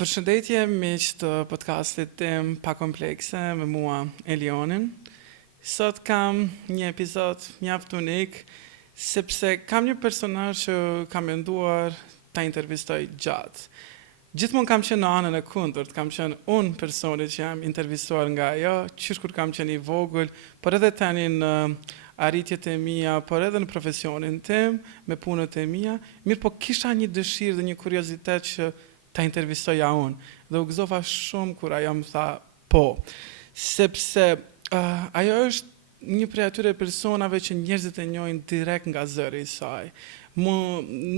Përshëndetje miq të podcastit tim Pa Komplekse me mua Elionin. Sot kam një epizod mjaft unik sepse kam një personazh që kam menduar ta intervistoj gjatë. Gjithmonë kam qenë në anën e kundërt, kam qenë unë personi që jam intervistuar nga ajo, qysh kur kam qenë i vogël, por edhe tani në arritjet e mia, por edhe në profesionin tim, me punët e mia, mirë po kisha një dëshirë dhe një kuriozitet që ta intervistoja unë. Dhe u gëzova shumë kur ajo më tha po. Sepse ajo është një prej atyre personave që njerëzit e njohin direkt nga zëri i saj.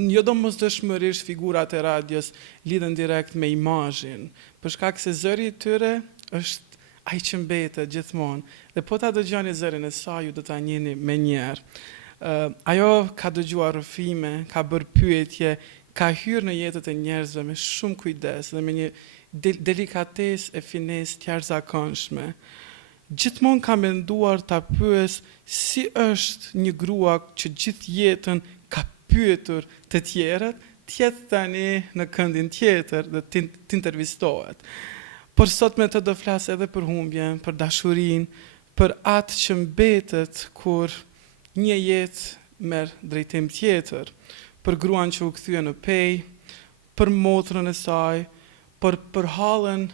Jo do mos dëshmërisht figurat e radios lidhen direkt me imazhin, për shkak se zëri i tyre është ai që mbetet gjithmonë. Dhe po ta dëgjoni zërin e saj, ju do ta njihni menjëherë. Ajo ka dëgjuar rrëfime, ka bërë pyetje, ka hyrë në jetët e njerëzve me shumë kujdes dhe me një delikatesë e finesë të jashtëzakonshme. Gjithmonë ka menduar ta pyes si është një grua që gjithë jetën ka pyetur të tjerët, të jetë tani në këndin tjetër dhe të intervistohet. Por sot me të do flas edhe për humbjen, për dashurinë, për atë që mbetet kur një jetë merr drejtim tjetër, për gruan që u kthye në pej, për motrën e saj, për hallën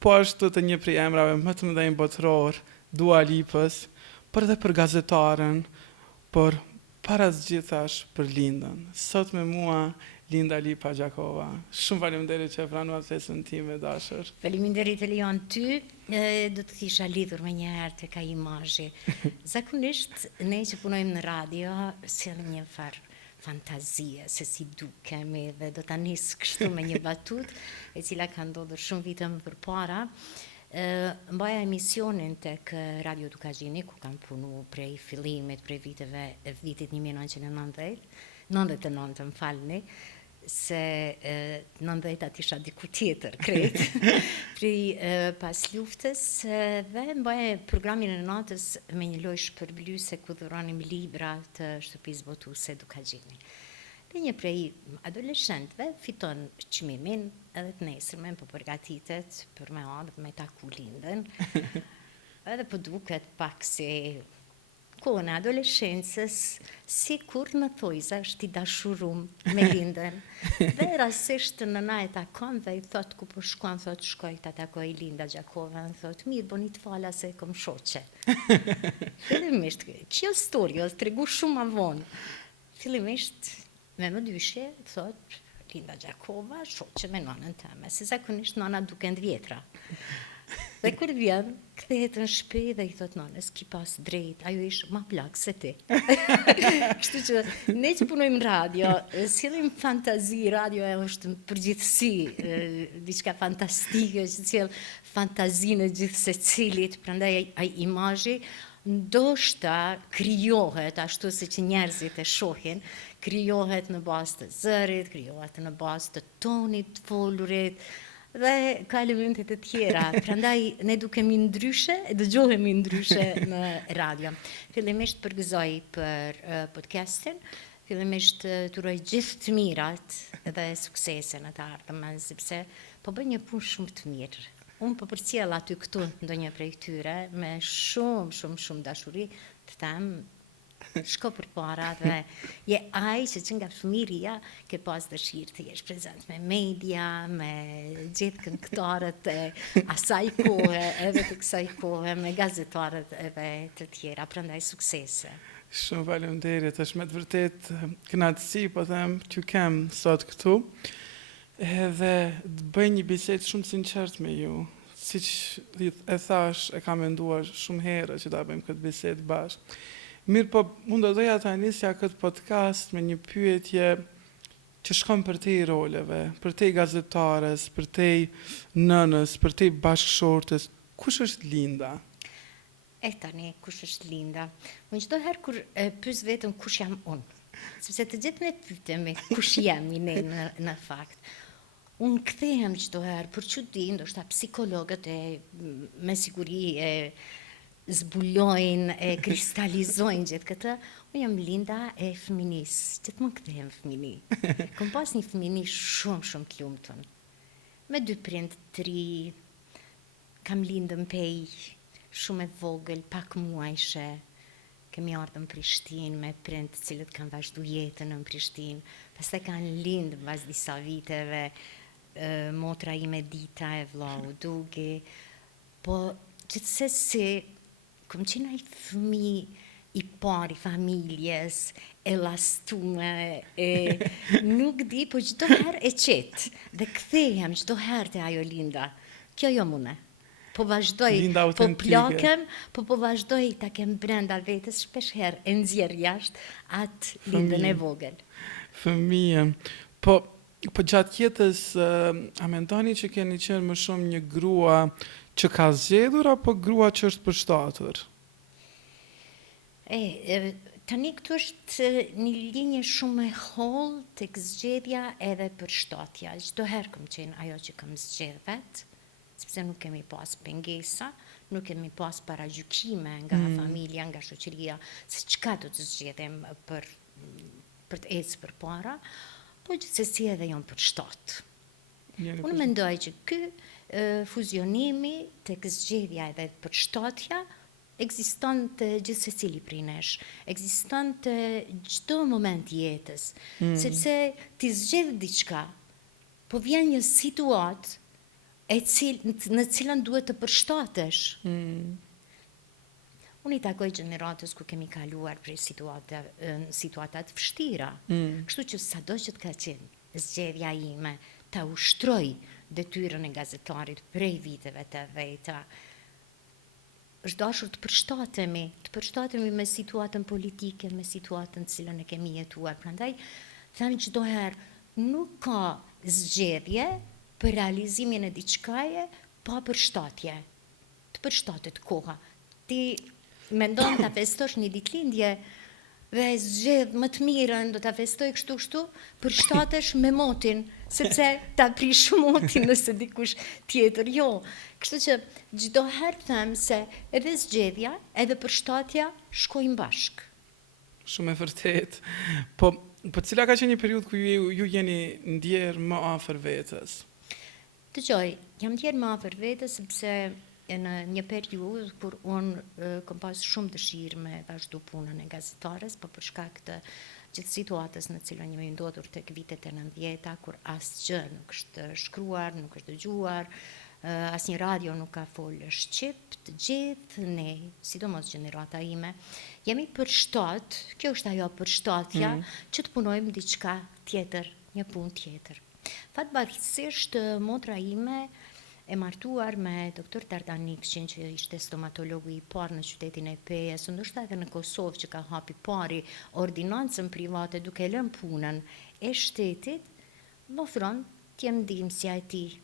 po ashtu të një prej emrave më të mëdhenj botror, Dua Lipës, por edhe për gazetaren, por para të gjithash për Lindën. Sot me mua Linda Lipa Gjakova. Shumë faleminderit që e pranuat festën time, dashur. Faleminderit Elion, ty do të kisha lidhur me një herë tek ai imazhi. Zakonisht ne që punojmë në radio, sillim një farë fantazie se si dukemi dhe do ta nis kështu me një batut e cila ka ndodhur shumë vite më përpara. Mbaja emisionin tek Radio Dukagjini ku kam punu prej fillimit, prej vitit 1990, 99, më falni, se 90-at isha diku tjetër, krejt, pas luftës, dhe mbaja programin e natës me një lojë shpërblyese ku dhuronim libra të shtëpisë botuese Dukagjini. Dhe një prej adoleshentëve fiton çmimin edhe të nesërmen po përgatitet për me ardhur me taku Lindën. Edhe po duket pak si kohën e adoleshencës, si kur në thojza është i dashurum me Lindën. Dhe rasisht nëna e takon dhe i thot ku po shkon, thot shkoj ta takoj Linda Gjakova, thot mirë boni të fala se kom shoqe. Fillimisht, kjo story është tregu shumë më vonë. Fillimisht me më dyshje, thot Linda Gjakova, shoqe me nonën teme, se zakonisht nona duken vjetra. Dhe kur vjen, kthehet në shtëpi dhe i thot nonës, ki pas drejt, ajo ish ma plak se ti. Kështu që ne që punojmë radio, sillim fantazi, radio e është përgjithësi, diçka fantastike që sjell fantazinë e gjithë secilit, prandaj ai imazhi ndoshta krijohet ashtu si që njerëzit e shohin, krijohet në bazë të zërit, krijohet në bazë të tonit të folurit, dhe ka elemente të tjera. Prandaj ne dukemi ndryshe, dëgjohemi ndryshe në radio. Fillimisht përgëzoj për podcastin, fillimisht turoj gjithë të mirat dhe suksese në të ardhmen, sepse po bën një punë shumë të mirë. Unë po përcjell aty këtu ndonjë prej tyre me shumë dashuri të them shko përpara dhe je ai që nga fëmijëria ke pas dëshirë të jesh prezant me media, me gjithë këngëtarët e asaj kohe, edhe të kësaj kohe, me gazetarët edhe të tjera, prandaj suksese. Shumë faleminderit, është me të vërtet kënaqësi, po them, t'ju kem sot këtu, edhe të bëj një bisedë shumë sinqert me ju. Siç e thash, e kam menduar shumë herë që ta bëjmë këtë bisedë bashkë. Mirë po, unë do doja ta nisja këtë podcast me një pyetje që shkon për te i roleve, për te i gazetares, për te i nënës, për te i bashkëshortës. Kush është Linda? Tani, kush është Linda? Unë çdo herë kur pyes vetëm kush jam unë, sepse të gjithë ne pyetemi kush jemi ne në fakt. Unë kthehem çdo herë për çudi, ndoshta psikologët me siguri zbulojnë, e kristalizojnë gjithë këtë. Unë jam Linda e fëminisë, gjithmonë kthehem fëmini. Kom pas një fëmini shumë të lumtun. me 2 prind të ri, kam lindën pej shumë e vogël, pak muajshe, kemi ardhur në Prishtinë me prind të cilët kanë vazhdu jetën në Prishtinë, pastaj kanë lindë mbas disa viteve, motra ime Dita e vllau Dugi, po gjithsesi kom qenë ai fëmijë i parë i familjes, e lastume, nuk di, po çdo herë e qet, dhe kthehem çdo herë te ajo Linda. Kjo jo mune. Po vazhdoj, Linda po autentike. plakem, po vazhdoj ta kem brenda vetes, shpesh herë e nxjerr jashtë atë Lindën e vogël. Fëmijë. Po gjatë jetës, a mendoni që keni qenë më shumë një grua që ka zgjedhur apo grua që është përshtatur? Tani këtu është një linje shumë e hollë tek zgjedhja edhe përshtatja. Çdo herë kam qenë ajo që kam zgjedh vet, sepse nuk kemi pas pengesa, nuk kemi pas paragjykime nga familja, nga shoqëria, se çka do të zgjedhem për të ecë përpara, po gjithsesi edhe janë përshtat. Unë mendoj që ky fuzionimi tek zgjedhja edhe përshtatja ekziston të gjithsecili prej nesh, ekziston të çdo moment jetës, sepse ti zgjedh diçka, po vjen një situatë në cilën duhet të përshtatesh. Unë i takoj gjeneratës ku kemi kaluar prej situatat vështira, kështu që sado që të ka qenë zgjedhja ime ta ushtroj detyrën e gazetarit prej viteve të veta, është dashur të përshtatemi me situatën politike, me situatën cilën e kemi jetuar. Prandaj, them çdo herë, nuk ka zgjedhje për realizimin e diçkaje pa përshtatje. Të përshtatet koha. Ti mendon ta festosh një ditëlindje dhe zgjedh më të mirën, do ta festoj kështu, përshtatesh me motin, sepse ta prish motin nëse dikush tjetër jo. Kështu që çdo herë them se edhe zgjedhja, edhe përshtatja shkojnë bashkë. Shumë e vërtet. Po cila ka qenë një periudhë ku ju jeni ndjerë më afër vetës? Dëgjoj, jam ndjerë më afër vetës sepse në një periudhë kur unë kam pas shumë dëshirë me vazhdu punën e gazetares, po për shkak të gjithë situatës në cilën jemi ndodhur tek vitet e 90-ta, kur asgjë nuk është shkruar, nuk është dëgjuar, asnjë radio nuk ka folë shqip, të gjithë ne, sidomos gjenerata ime, jemi përshtat, kjo është ajo përshtatja, që të punojmë diçka tjetër, një punë tjetër. Fatbarësisht motra ime e martuar me doktor Dardanikçin, që ishte stomatologu i parë në qytetin e Pejës, ndoshta edhe në Kosovë që ka hapi pari ordinancën private duke lënë punën e shtetit, më ofron të jem ndihmësja e tij.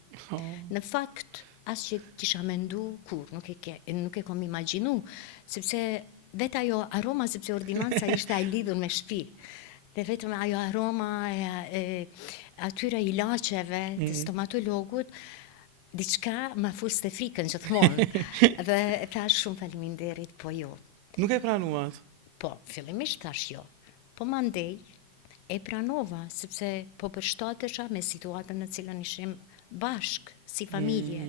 Në fakt, as që kisha mendu kur, nuk e kam imagjinu, sepse vetë ajo aroma, sepse ordinanca ishte e lidhur me shtëpi, dhe vetëm ajo aroma e atyre ilaçeve të stomatologut, diçka ma fuste frikën që thonë, dhe thash shumë faleminderit, po jo. Nuk e pranuat? Po, fillimisht thash jo, po mandej e pranova, sepse po përshtatesha me situatën në cilën ishim bashk, si familje.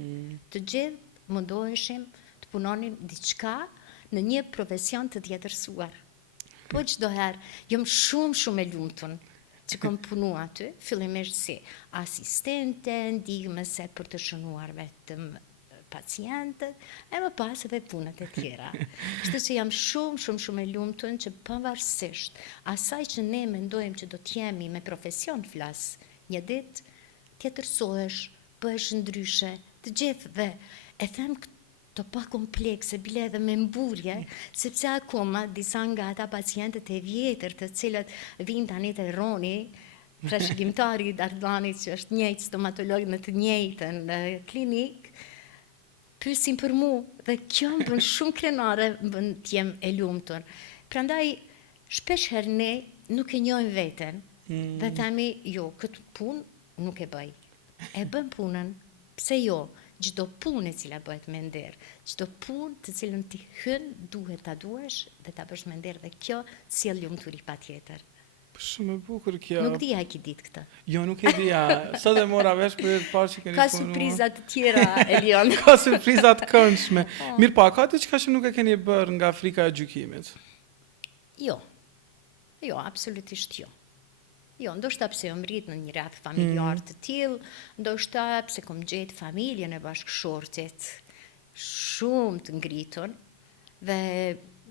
Të gjithë mundoheshim të punonim diçka në një profesion të tjetërsuar. Po çdo herë, jam shumë e lumtur që kam punu aty, fillimisht si asistente, ndihmëse për të shënuar vetëm pacientët, e më pas edhe punët e tjera. Kështu që jam shumë e lumtur që pavarësisht asaj që ne mendojmë që do të jemi me profesion flas, një ditë tjetërsohesh, bëhesh ndryshe, të gjithë dhe e them të pa komplekse, bile edhe me mburje, sepse akoma disa nga ata pacientët e vjetër të cilët vinë tani te Roni, trashëgimtari i Dardanit që është njëjtë stomatolog në të njëjtën klinik, pyesin për mua dhe kjo më bën shumë krenare, më bën të jem e lumtur. Prandaj shpesh herë ne nuk e njohim veten dhe themi jo, këtë punë nuk e bëj. E bën punën, pse jo? Çdo punë e cila bëhet me nder, çdo punë të cilën ti hyn duhet ta duash dhe ta bësh me nder, dhe kjo sjell lumturi patjetër. Shumë e bukur kjo. Nuk dija e ki ditë këtë. Jo, nuk e dija. Sot e mora vesh për herë të parë që keni Ka punuar. surprizat të tjera, Elion. Ka surprizat këndshme. Mirë pa, ka diçka që nuk e keni bërë nga frika e gjykimit? Jo, absolutisht jo. Jo, ndoshta pse jam rrit në një rreth familjar të tillë, ndoshta pse kom gjetë familjen e bashkëshortit shumë të ngritur dhe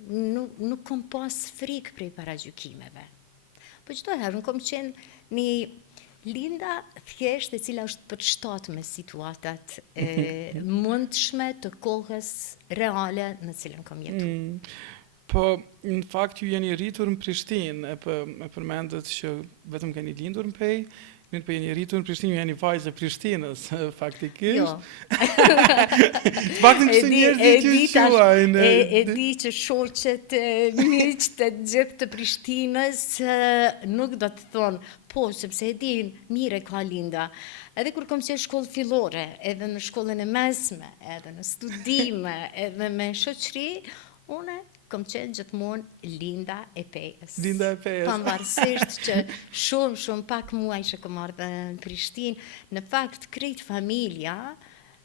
nuk kom pas frikë prej paragjykimeve. Po çdo herë unë kom qenë një linda thjesht e cila është përshtatë me situatat mundshme të kohës reale në cilën kom jetuar. Po, në fakt, ju jeni rritur në Prishtinë, e përmendet që vetëm keni lindur në Pej, mirë po jeni rritur në Prishtinë, ju jeni vajzë e Prishtinës, faktikisht. Jo. Faktën kështë njerëzit ju quajnë. E di që shoqet miq të gjithë të Prishtinës nuk do të thonë, po, sepse e din mire ka linda. Edhe kur kom qenë shkollë fillore, edhe në shkollën e mesme, edhe në studime, edhe me shoqëri, une kom qenë gjithmonë linda e Pejës. Linda e Pejës. Pavarësisht që shumë pak muaj që kom ardhe në Prishtinë, në fakt krejt familja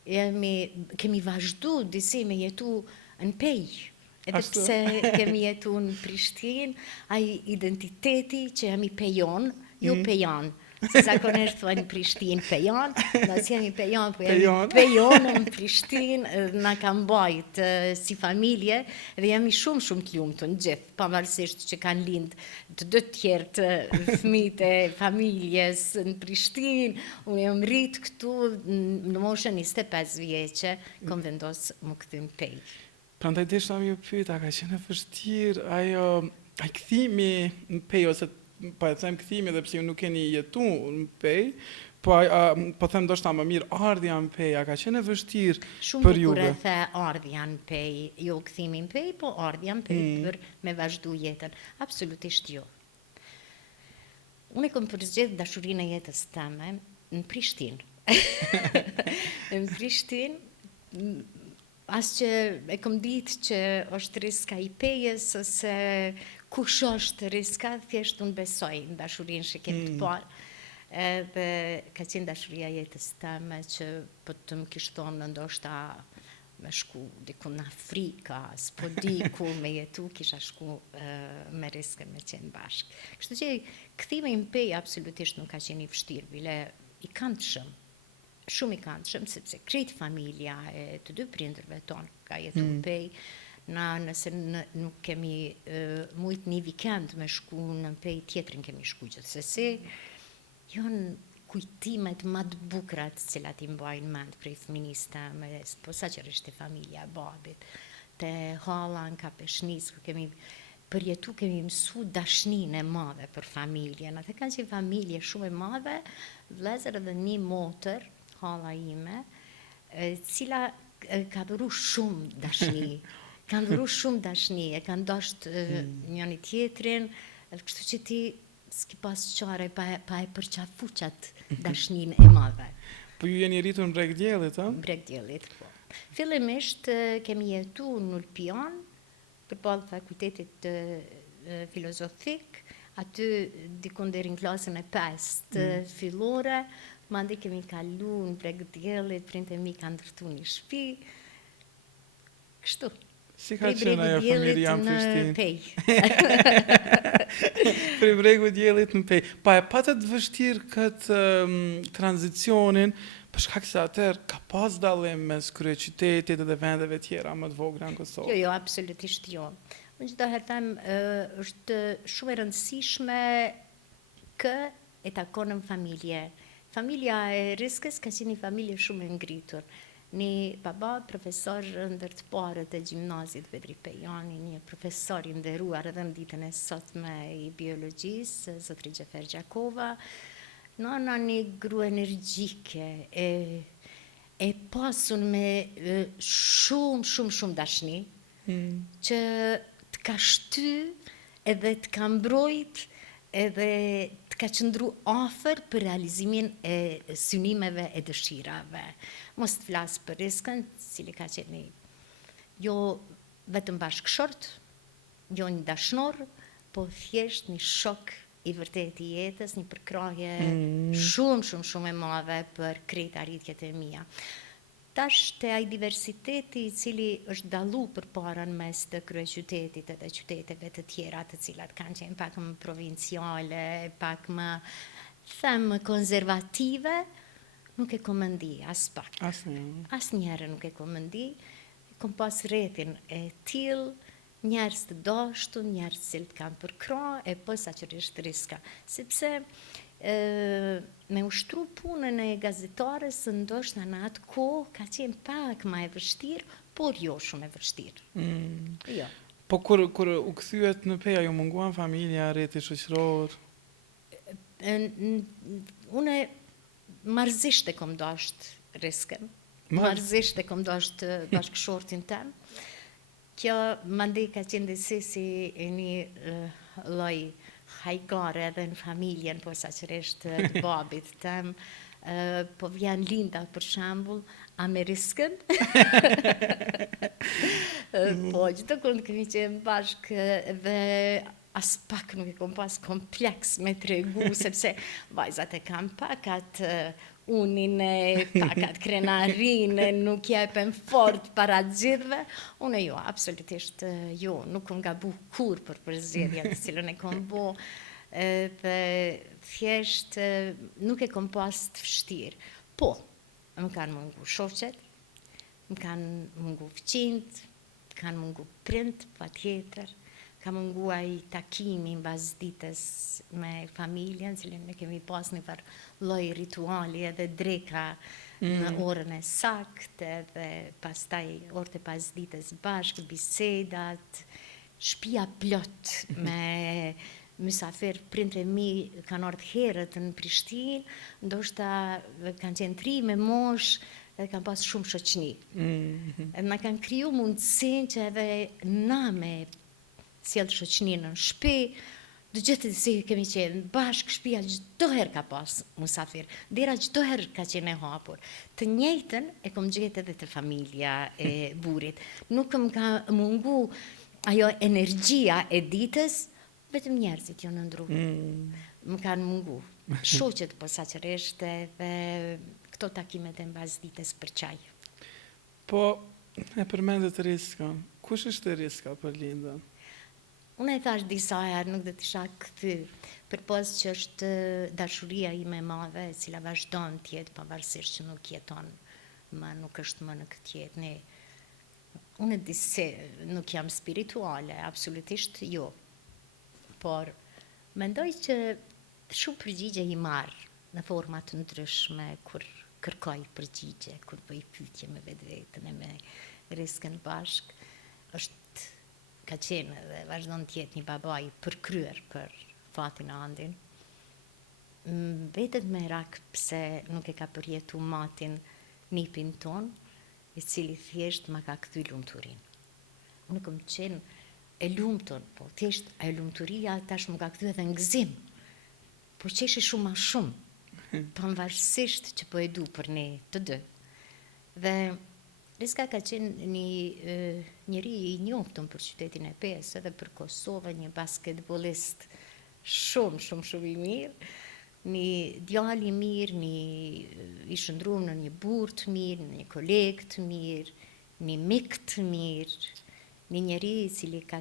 kemi vazhdu disi me jetu në Pejë. Edhe pse kemi jetu në Prishtinë, ai identiteti që jemi pejon, jo pejan. Se zakonisht thuajnë Prishtinë pejon, nësë jemi pejon, po jemi pejon në Prishtinë, na ka mbajt si familje dhe jemi shumë të lumtur në gjithë, pavarësisht që kanë lind të dy tjerë të fëmijët e familjes në Prishtinë. Unë jam rrit këtu në moshën 25 vjeçe, kom vendos më kthym Pejë. Prandaj desha më pyet, a ka qenë vështirë ai kthimi në Pejë ose pa e them kthimi edhe pse ju nuk keni jetu në Pej, po them ndoshta më mirë ardhja në Pej, a ka qenë vështirë për juve? Shumë bukur e the ardhja në Pej, jo kthimi në Pej, po ardhja në Pej për me vazhdu jetën. Absolutisht jo. Unë kom përzgjedh dashurinë e jetës teme në Prishtinë. Në Prishtinë, as që e kom ditë që është riska i Pejës, ose kush është riska, thjesht unë besoj në dashurinë që kem të parë. Edhe ka qenë dashuria jetës teme që po të më kishtë thonë ndoshta me shku diku në Afrika, s'po di ku me jetu, kisha shku me riskën me qenë bashkë. Kështu që kthimi në Pejë absolutisht nuk ka qenë i vështirë, bile i këndshëm. Shumë i këndshëm, sepse krejt familja e të dy prindërve tonë ka jetu në Pejë. Nëse nuk kemi mujt një vikend me shku në Pejë, tjetrin kemi shku gjithsesi. Janë kujtimet më të bukura të cilat i mbajnë mend prej fëminisë teme, posaçërisht e familja e babit, te halla në Kapeshnis, ku kemi përjetu, kemi mësu dashninë e madhe për familjen. Atë ka qenë familje shumë e madhe, vëllezër edhe një motër, halla ime, cila ka dhuru shumë dashni. Kanë dhuru shumë dashni, e kanë dasht njëri tjetrin, kështu që ti s'ki pas qare pa e përqafu qatë dashnin e madhe. Po ju jeni rritur në Bregdjellit, a? Bregdjellit, po. Fillimisht kemi jetu në Ulpian, përballë fakultetit filozofik, aty dikun deri në klasën e 5 fillore, mandi kemi kalu në Bregdjellit, prindë e mi kanë ndërtu një shtëpi, kështu. Si ka qenë ajo familja në Prishtinë? Prej Bregdjellit në Pej. Pa e patët vështirë këtë tranzicionin, për shkak se atëherë ka pas dallim mes kryeqytetit dhe vendeve tjera më të vogla në Kosovë. Jo, absolutisht jo. Unë çdo herë them, është shumë e rëndësishme kë e takon në familje. Familja e Riskës ka qenë një familje shumë e ngritur. Një baba, profesor ndër të parët e gjimnazit Vedri Pejani, një profesor i nderuar edhe në ditën e sotme i biologjisë, zotri Gjefer Gjakova, nana një gru energjike, e pasun me shumë dashni, që të ka shty edhe të ka mbrojt edhe të ka qëndru afër për realizimin e synimeve e dëshirave. Mos të flasë për Riskën, cili ka qenë jo vetëm bashkëshort, jo një dashnor, po thjesht një shok i vërtet i jetës, një përkrahje shumë e madhe për krejt arritjet e mia. Tash te ai diversiteti i cili është dallu përpara në mes të kryeqytetit edhe qyteteve të tjera, të cilat kanë qenë pak më provinciale, pak më them konservative, nuk e komendi as pak. Asnjëherë nuk e komendi. Kom pas rrethin e tillë, njerëz të dashur, njerëz që kanë përkrah e posaçërisht riska. Sepse me ushtru punën e gazetares ndoshta në atë kohë ka qenë pak më e vështirë, por jo shumë e vështirë. Jo. Po kur u kthyet në Peja, ju munguan familja, rreti shoqëror? Unë marrëzisht e kom dasht riskën. Marrëzisht e kom dasht bashkëshortin tem. Kjo mandej ka qenë disi si një lloj hajgare edhe në familjen, posaçërisht të babit tem, po vjen Linda për shembull, a me riskën? Po, gjithë kënd kemi qenë bashkë dhe as pak nuk e kom pas kompleks me tregu, sepse vajzat e kam pakat unin e pakat krenarinë, nuk jepen fort para gjithve. Unë jo, absolutisht jo, nuk kom gabu kur për përzgjedhjen të cilën e kom bo, dhe thjesht nuk e kom pas të vështirë. Po, më kanë mungu shoqet, më kanë mungu fëqinjt, më kanë mungu prind, patjetër, ka mungu ai takimi mbas ditës me familjen, cilën ne kemi pas një farë lloj rituali edhe dreka në orën e saktë, edhe pastaj orët e pasdites bashkë, bisedat, shtëpia plot me mysafir. Prindërit e mi kanë ardhur herët në Prishtinë, ndoshta kanë qenë 3 me moshë, edhe kanë pas shumë shoqni. Edhe na kanë kriju mundësinë që edhe na me sjell shoqninë në shtëpi, do gjithë si kemi qenë bashkë, shtëpia çdo herë ka pas musafir, dera çdo herë ka qenë e hapur. Të njëjtën e kom gjetë edhe te familja e burrit. Nuk më ka mungu ajo energjia e ditës, vetëm njerëzit janë ndruar. Më kanë mungu shoqet posaçërisht edhe këto takimet e mbasdites për çaj. Po, e përmendet riska. Kush është riska për Lindën? Unë e thash disa herë, nuk do të isha këthy, përpos që është dashuria ime e madhe, e cila vazhdon të jetë pavarësisht që nuk jeton, nuk është më në këtë jetë. Unë di se nuk jam spirituale, absolutisht jo. Por mendoj që shumë përgjigje i marr në forma të ndryshme kur kërkoj përgjigje, kur bëj pyetje me vetveten e me riskën bashk, ka qenë dhe vazhdon të jetë një babaj përkryer për fatin Andin. Vetet me rak pse nuk e ka përjetu matin nipin ton, i cili thjesht ma ka kthy lumturinë. Unë kam qenë e lumtur, po thjesht e lumturia tash më ka kthy edhe në gëzim. Po qeshi shumë ma shumë, pavarësisht që po e du për ne të dy. Dhe Riska ka qenë një njeri i njoftun për qytetin e Pes, edhe për Kosovë, një basketbolist shumë i mirë, një djalë i mirë, i shëndruar në një burr të mirë, një kolegë të mirë, një mik të mirë, një njeri i cili ka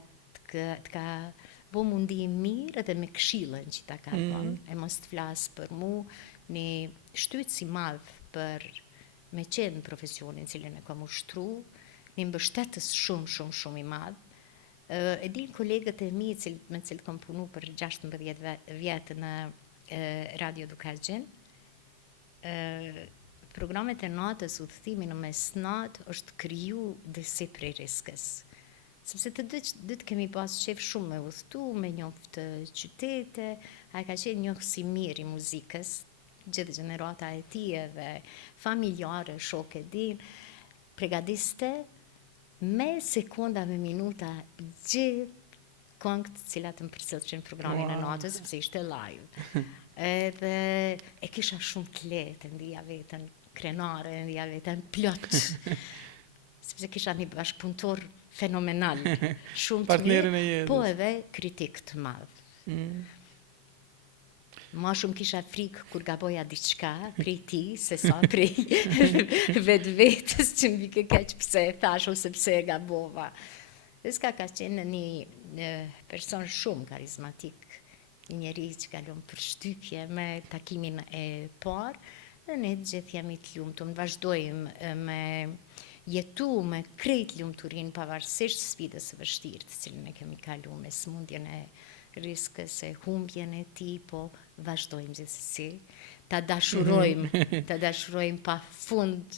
bo mundi mirë edhe me këshillën që ta ka bën, e mos të flas për mu, një shtytës i madh për me qenë profesionin cilin e kam ushtru, një mbështetës shumë i madh. E din kolegët e mi me cilët kam punu për 16 vjetë në Radio Dukazhin, programet e natës, udhëtimi në mesnat, është kriju disi prej riskës. Sepse të dytë kemi pas qef shumë me udhëtu, me njoft qytete, a ka qenë njoft si mirë i muzikës, gjithë gjenerata e ti edhe familjare, shok e din, pregadiste me sekonda, me minuta, gjithë këngët cilat më përcjellshin programin e natës, sepse ishte live. Edhe e kisha shumë të lehtë, ndija veten krenare, ndija veten plot. Sepse kisha një bashkëpunëtor fenomenal, shumë të mirë, po edhe kritik të madh. Ma shumë kisha frikë kur gaboja diçka prej ti, se sa prej vetës që më vike keq pse e thash ose pse e gabova. Dhe s'ka ka qenë një person shumë karizmatik, një njeri që kalon për shtypje me takimin e parë, dhe ne gjithë jemi të lumtur, vazhdojmë me jetu me krejt lumturin pavarësisht sfidës së vështirë të cilën e kemi kaluar me smundjen e riskës e humbjen e tij, po vazhdojmë gjithsesi. Ta dashurojmë pa fund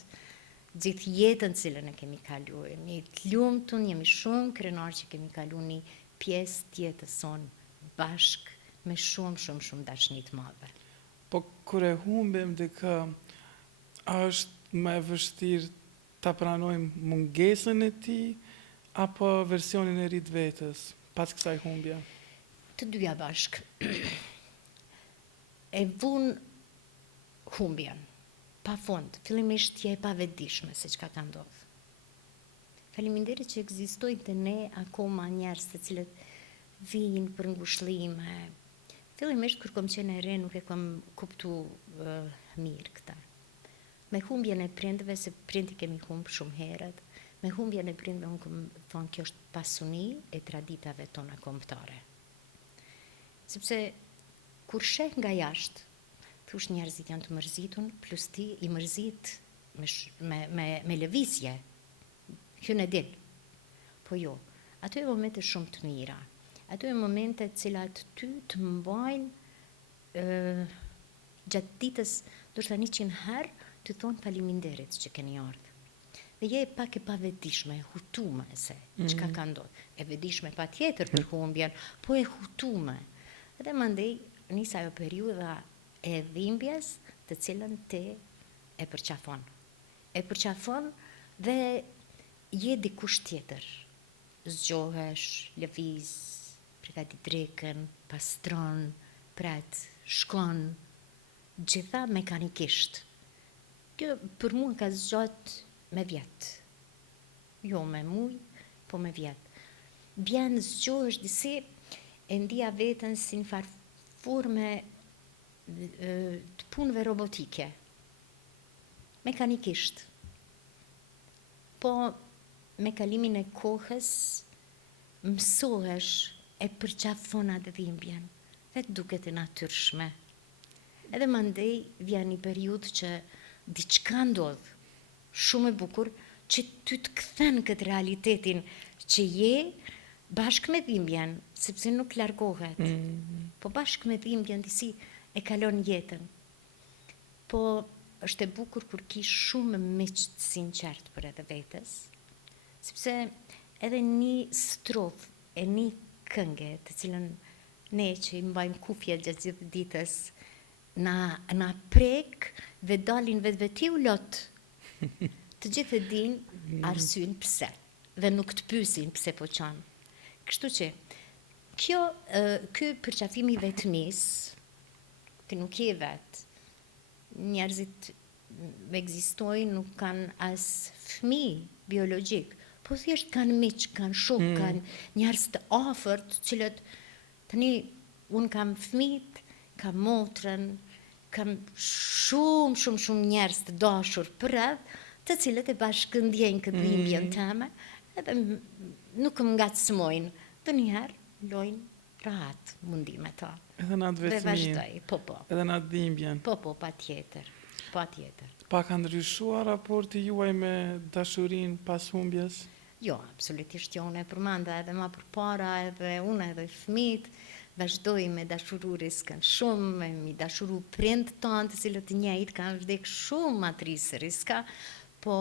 gjithë jetën cilën e kemi kaluar. Jemi të lumtur, jemi shumë krenar që kemi kaluar një pjesë të jetës sonë bashk me shumë dashni të madhe. Po kur e humbim dikë, a është më e vështirë ta pranojmë mungesën e tij apo versionin e ri të vetës pas kësaj humbje? Të dyja bashk. E vun humbjen, pa fund, fillimisht je e pavetdijshme se çka ka ndodhur. Faleminderit që ekzistojnë të ne akoma njerëz të cilët vijnë për ngushëllime. Fillimisht kur kom qenë e re nuk e kom kuptu mirë këtë. Me humbjen e prindëve, se prindi kemi humbë shumë herët, me humbjen e prindëve unë kom thonë kjo është pasuni e traditave tona kombëtare. Sepse kur sheh nga jashtë, thush njerëzit janë të mërzitun, plus ti i mërzit me lëvizje, hyn e dil. Po jo, ato e momente shumë të mira, ato e momente cilat ty të mbajnë gjatë ditës, do të 100 herë të thonë faleminderit që keni ardhur. Dhe je pak e pavetdijshme, e hutume se çka ka ndodhur. E vetdijshme patjetër për humbjen, po e hutume. Dhe mandej nis ajo periudha e dhimbjes të cilën ti e përqafon. E përqafon dhe je dikush tjetër. Zgjohesh, lëviz, përgatit drekën, pastron, pret, shkon, gjitha mekanikisht. Kjo për mua ka zgjat me vjet. Jo me muj, po me vjet. Bjen zgjohesh disi e ndija vetën si në farë forme të punëve robotike, mekanikisht. Po me kalimin e kohës mësohesh e përqafon atë dhimbjen dhe duket e natyrshme. Edhe mandej vjen një periudhë që diçka ndodh shumë e bukur që ty të kthen këtë realitetin që je bashkë me dhimbjen, sepse nuk largohet. Po bashkë me dhimbjen disi e kalon jetën. Po është e bukur kur ki shumë miq të sinqert për edhe vetës, sepse edhe një strofë e një këngë të cilën ne që i mbajmë kufje gjatë gjithë ditës na prek dhe dalin vetveti u lot. Të gjithë e din arsyn pse dhe nuk të pyesin pse po qanë. Kështu që ky përqafimi vetmis, ti nuk je vet. Njerëzit ekzistojnë, nuk kanë as fëmijë biologjik, po thjesht kanë miq, kanë shok, kanë njerëz të afërt, cilët tani un kam fëmijët, kam motrën, kam shumë njerëz të dashur përreth, të cilët e bashkë ndjejnë këtë dhimbjen teme, edhe nuk më ngacmojnë, dhe njëherë lojnë rahat mundime ta. Edhe në atë Dhe vetëmin, vazhdoj, po. edhe në atë dhimbjen. Po, patjetër. Pa ka ndryshuar raporti juaj me dashurin pas humbjes? Jo, absolutisht jo, unë e përmanda edhe ma përpara, edhe unë edhe fëmijët, vazhdoj me dashuru riskën shumë, me dashuru prind tanë, të cilët njëjtë kanë vdek shumë matrisë riska, po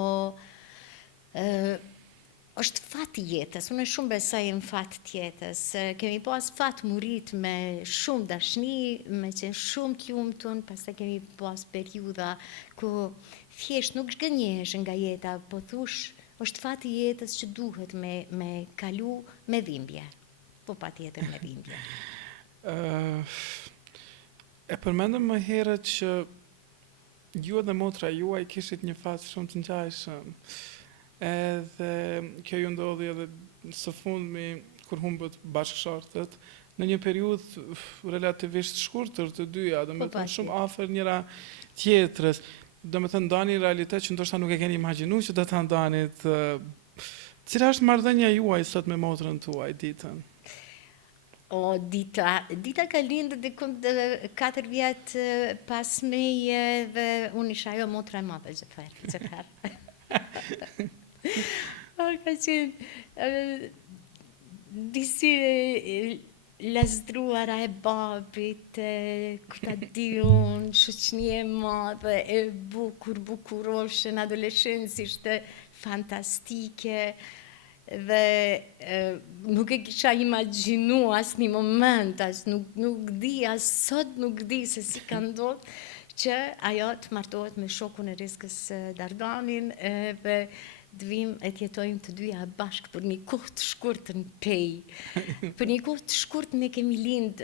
është fat i jetës, unë shumë besoj në fat të jetës, kemi pas fat murit me shumë dashni, me qenë shumë të lumtur, pastaj kemi pas periudha ku thjesht nuk zgënjehesh nga jeta, po thush, është fat i jetës që duhet me kalu me dhimbje. Po patjetër me dhimbje. E përmendëm më herët që ju dhe motra juaj kishit një fat shumë të ngjajshëm. Edhe kjo ju ndodhi edhe së fundmi kur humbët bashkëshortët, në një periudhë relativisht shkurtër të dyja, do me thënë shumë afër njëra tjetrës, do me thënë ndani realitet që ndoshta nuk e keni imagjinu që do ta ndanit. Cila është marrëdhënia juaj sot me motrën tuaj, Ditën? Dita ka lindë dikun 4 vjet pas meje dhe unë isha ajo motra e madhe gjithherë. Ka qenë disi lazdruara e babit, këta diun, shoqënie e madhe, e bukuroshe në adoleshencë, ishte fantastike, dhe nuk e kisha imagjinu as një moment, as nuk di, as sot nuk di se si ka ndodhur që ajo të martohet me shokun e riskës Dardanin dhe të vim e të jetojmë të dyja bashkë për një kohë të shkurt në pej. Për një kohë të shkurt ne kemi lind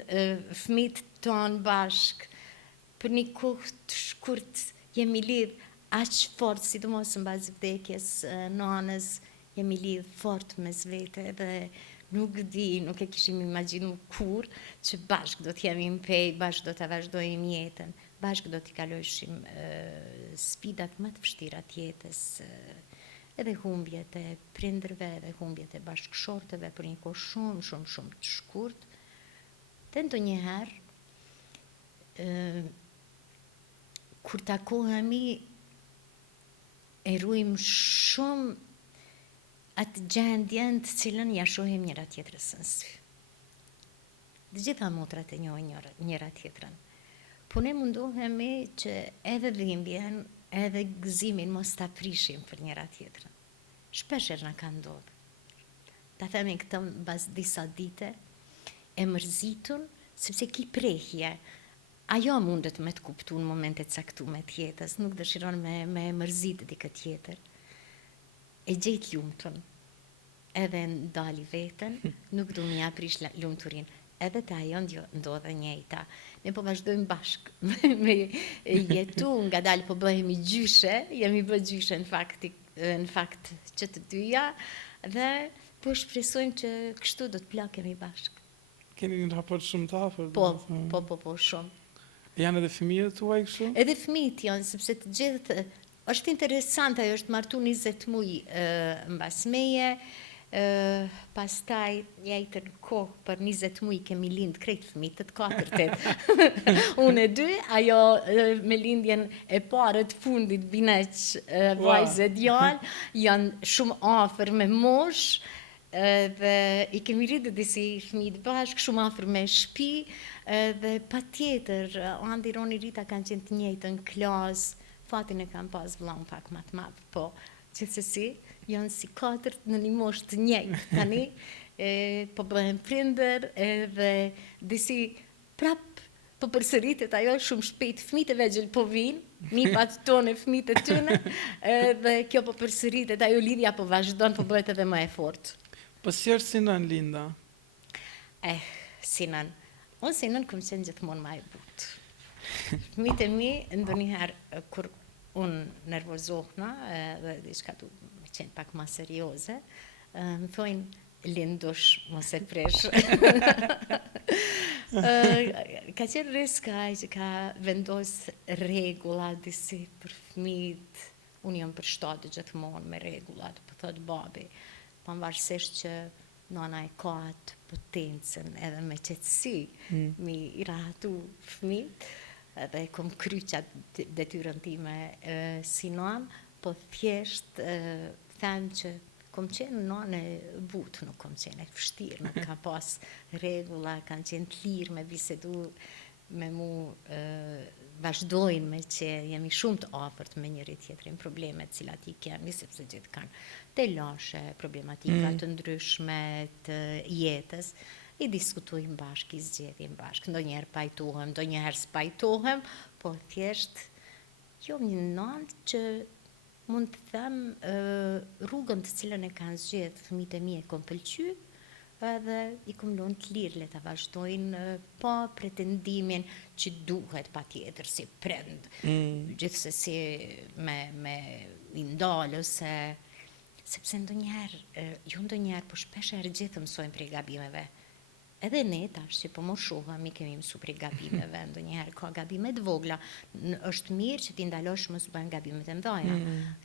fëmijët tonë bashkë. Për një kohë të shkurt jemi lidh aq fort, sidomos mbas vdekjes nanës, jemi lidh fort mes vete dhe nuk e kishim imagjinu kur që bashkë do t'jemi në pej, bashkë do t'a vazhdojmë jetën, bashkë do t'i kalojshim sfidat më të vështira të jetës, edhe humbjet e prindërve, edhe humbjet e bashkëshortëve për një kohë shumë të shkurt. Dhe ndonjëherë, kur takohemi, e ruajmë shumë atë gjendjen të cilën ja shohim njëra tjetrës në sy. Të gjitha motrat e njohin njëra tjetrën. Po ne mundohemi që edhe dhimbjen, edhe gëzimin mos ta prishim për njëra tjetrën. Shpesher na ka ndodhur. Ta themi këtë mbas disa dite, e mërzitun, sepse ki prehje. Ajo mundet me të kuptu në momentet caktume të jetës, nuk dëshiron me mërzit dikë tjetër. E gjejt lumëtun, edhe ndali veten, nuk du mi aprish lumëturin, edhe të ajo ndodhe njejta. Ne po vazhdojmë bashkë me jetu, nga dalë po bëhemi gjyshe, jemi bë gjyshe në fakt që të dyja, dhe po shpresojmë që kështu do të plakemi bashkë. Keni një raport shumë të afërt? Po, shumë. Janë edhe fëmijët tuaj kështu? Edhe fëmijët janë, sepse të gjithë, është interesant, ajo është martu 20 muj mbas meje, pastaj njëjtën kohë për 20 muj kemi lind krejt fëmijët të katërtit. Unë e dy, ajo me lindjen e parë të fundit bineq vajzë djalë, janë shumë afër me mosh, dhe i kemi rritë disi fëmijët bashkë, shumë afër me shtëpi, dhe pa tjetër, Andi, Roni, Rita kanë qenë të njëjtën klasë, fatin e kam pas vëllain pak më të madh, po gjithsesi janë si katërt në një moshë të njëjtë tani, po bëhen prindër, dhe disi prap po përsëritet ajo shumë shpejt, fëmijët e vegjël po vinë, nipat tonë, fëmijët e tyre, dhe kjo po përsëritet, ajo lidhja po vazhdon, po bëhet edhe më e fortë. Po si është Sinan linda? Sinan. Unë Sinan kom qenë gjithmonë më e butë. Fëmijët e mi, ndonjëherë kur unë nervozohna, dhe diçka du me qenë pak më serioze, më thojnë lindush, mos e presh. Ka qenë riska që ka vendos rregulla disi për fëmijët. Unë jam përshtatë gjithmonë me rregullat, po thot babi, pavarësisht që nana e ka atë potencën edhe me qetësi mi i rahatu fëmijët, edhe kom kry qatë detyrën time si nan, po thjesht them që kom qenë nanë butë, nuk kom qenë e vështirë, nuk ka pas rregulla, kanë qenë të lirë me bisedu me mu, vazhdojnë me që jemi shumë të afërt me njëri tjetrin, problemet cilat i kemi, sepse gjithë kanë të lashe, problematika të ndryshme të jetës, i diskutojmë bashkë, i zgjedhim bashkë, ndonjëherë pajtohem, ndonjëherë s'pajtohem, po thjesht jo një nanë që mund të them rrugën të cilën e kanë zgjedhë fëmijët e mi e kom pëlqy, edhe i kom lënë të lirë le ta vazhdojnë pa pretendimin që duhet patjetër si prind, gjithsesi me i ndalë ose sepse ndonjëherë, jo ndonjëherë, po shpesh herë gjithë mësojmë prej gabimeve. Edhe ne tash që po moshohemi kemi mësu prej gabimeve, ndonjëherë ka gabime të vogla. Është mirë që ti ndalosh mos bën gabimet e mëdha.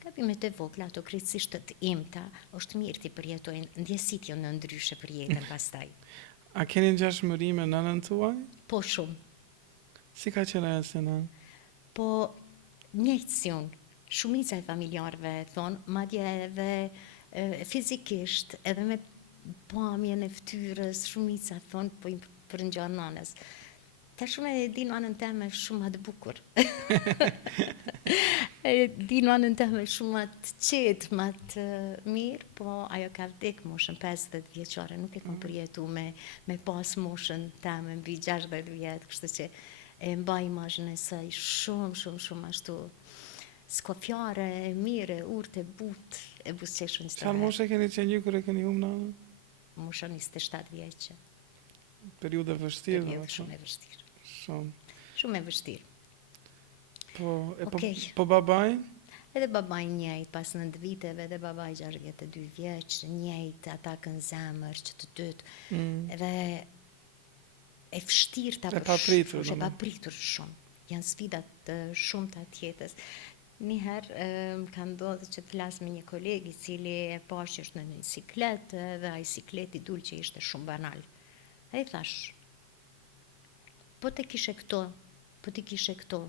Gabimet e vogla, ato krejtësisht të imta, është mirë ti përjetojnë ndjesit jo në ndryshe për jetën pastaj. A keni ngjashmëri me nënën tuaj? Po shumë. Si ka qenë ajo si nën? Po njëjtë si unë. Shumica e familjarëve thonë, madje edhe fizikisht, edhe me pamjen e fytyrës, shumica thonë po i përngjan nanës. Tash unë e di nanën teme shumë më të bukur. E di nanën teme shumë më të qetë, më të mirë, po ajo ka vdek moshën 50 vjeçare, nuk e kam përjetu me pas moshën teme mbi 60 vjet, kështu që e mbaj imazhin e saj shumë ashtu skofjare, e mire, urtë, e butë, e buzëqeshun së Çfarë moshe keni qenë ju kur e keni humbur nanën? Mosha 27 vjeqe. Periudhë e vështirë. Periudhë shumë e vështirë. Shumë. Shumë e vështirë. Po, po babai? Edhe babai njëjtë, pas 9 viteve, edhe babai 62 vjeç, njëjtë, ata kanë zemër që të dytë. Edhe e vështirë ta papritur. E papritur shumë. Janë sfidat shumë të atjetës. Njëherë më ka ndodhur që të flas me një koleg i cili e pash që është në një sikletë dhe ai sikleti dul që ishte shumë banal. Ai thash, po të kishe këto, po të kishe këto,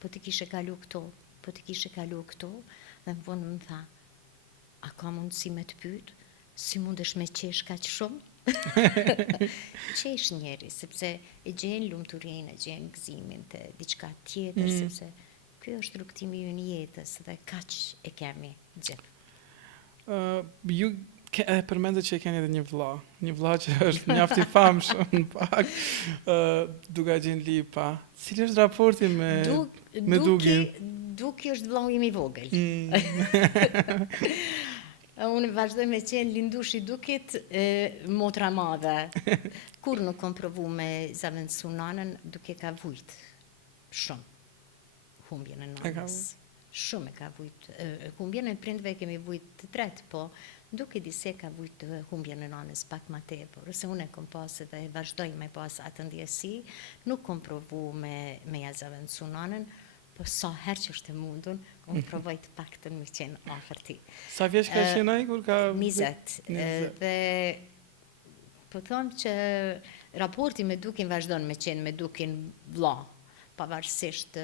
po të kishe kalu këto, po të kishe kalu këto, dhe më vonë më tha, a ka mundësi me të pyet, si mundesh me qesh kaq shumë? Qesh njeri, sepse e gjen lumturinë, e gjen gëzimin të diçka tjetër, sepse ky është rrugtimi i jetës dhe kaq e kemi gjithë. Ju e përmendët që e keni edhe një vlla që është mjaft i famshëm pak, Duga Gjinlipa. Cili është raporti me Dugin? Duki është vllau im i vogël. Unë vazhdoj me qenë lindush i Dukit, motra madhe. Kur nuk kom provu me zavendësu nanën, Duke ka vujt shumë humbjen e nanës. Shumë e ka vujt. Humbjen e prindve kemi vujt të tretë, po Duke dise ka vujt humbjen e nanës pak ma tepër. Se unë e kom pas dhe vazhdoj me pas atë ndjesi, nuk kom provu me ja zavendësu nanën, po sa herë që është e mundun, unë provoj të paktën me qenë afër ti. Sa vjeç ka qenë ai kur ka 20. Dhe po them që raporti me Dukin vazhdon me qenë me Dukin vlla, pavarësisht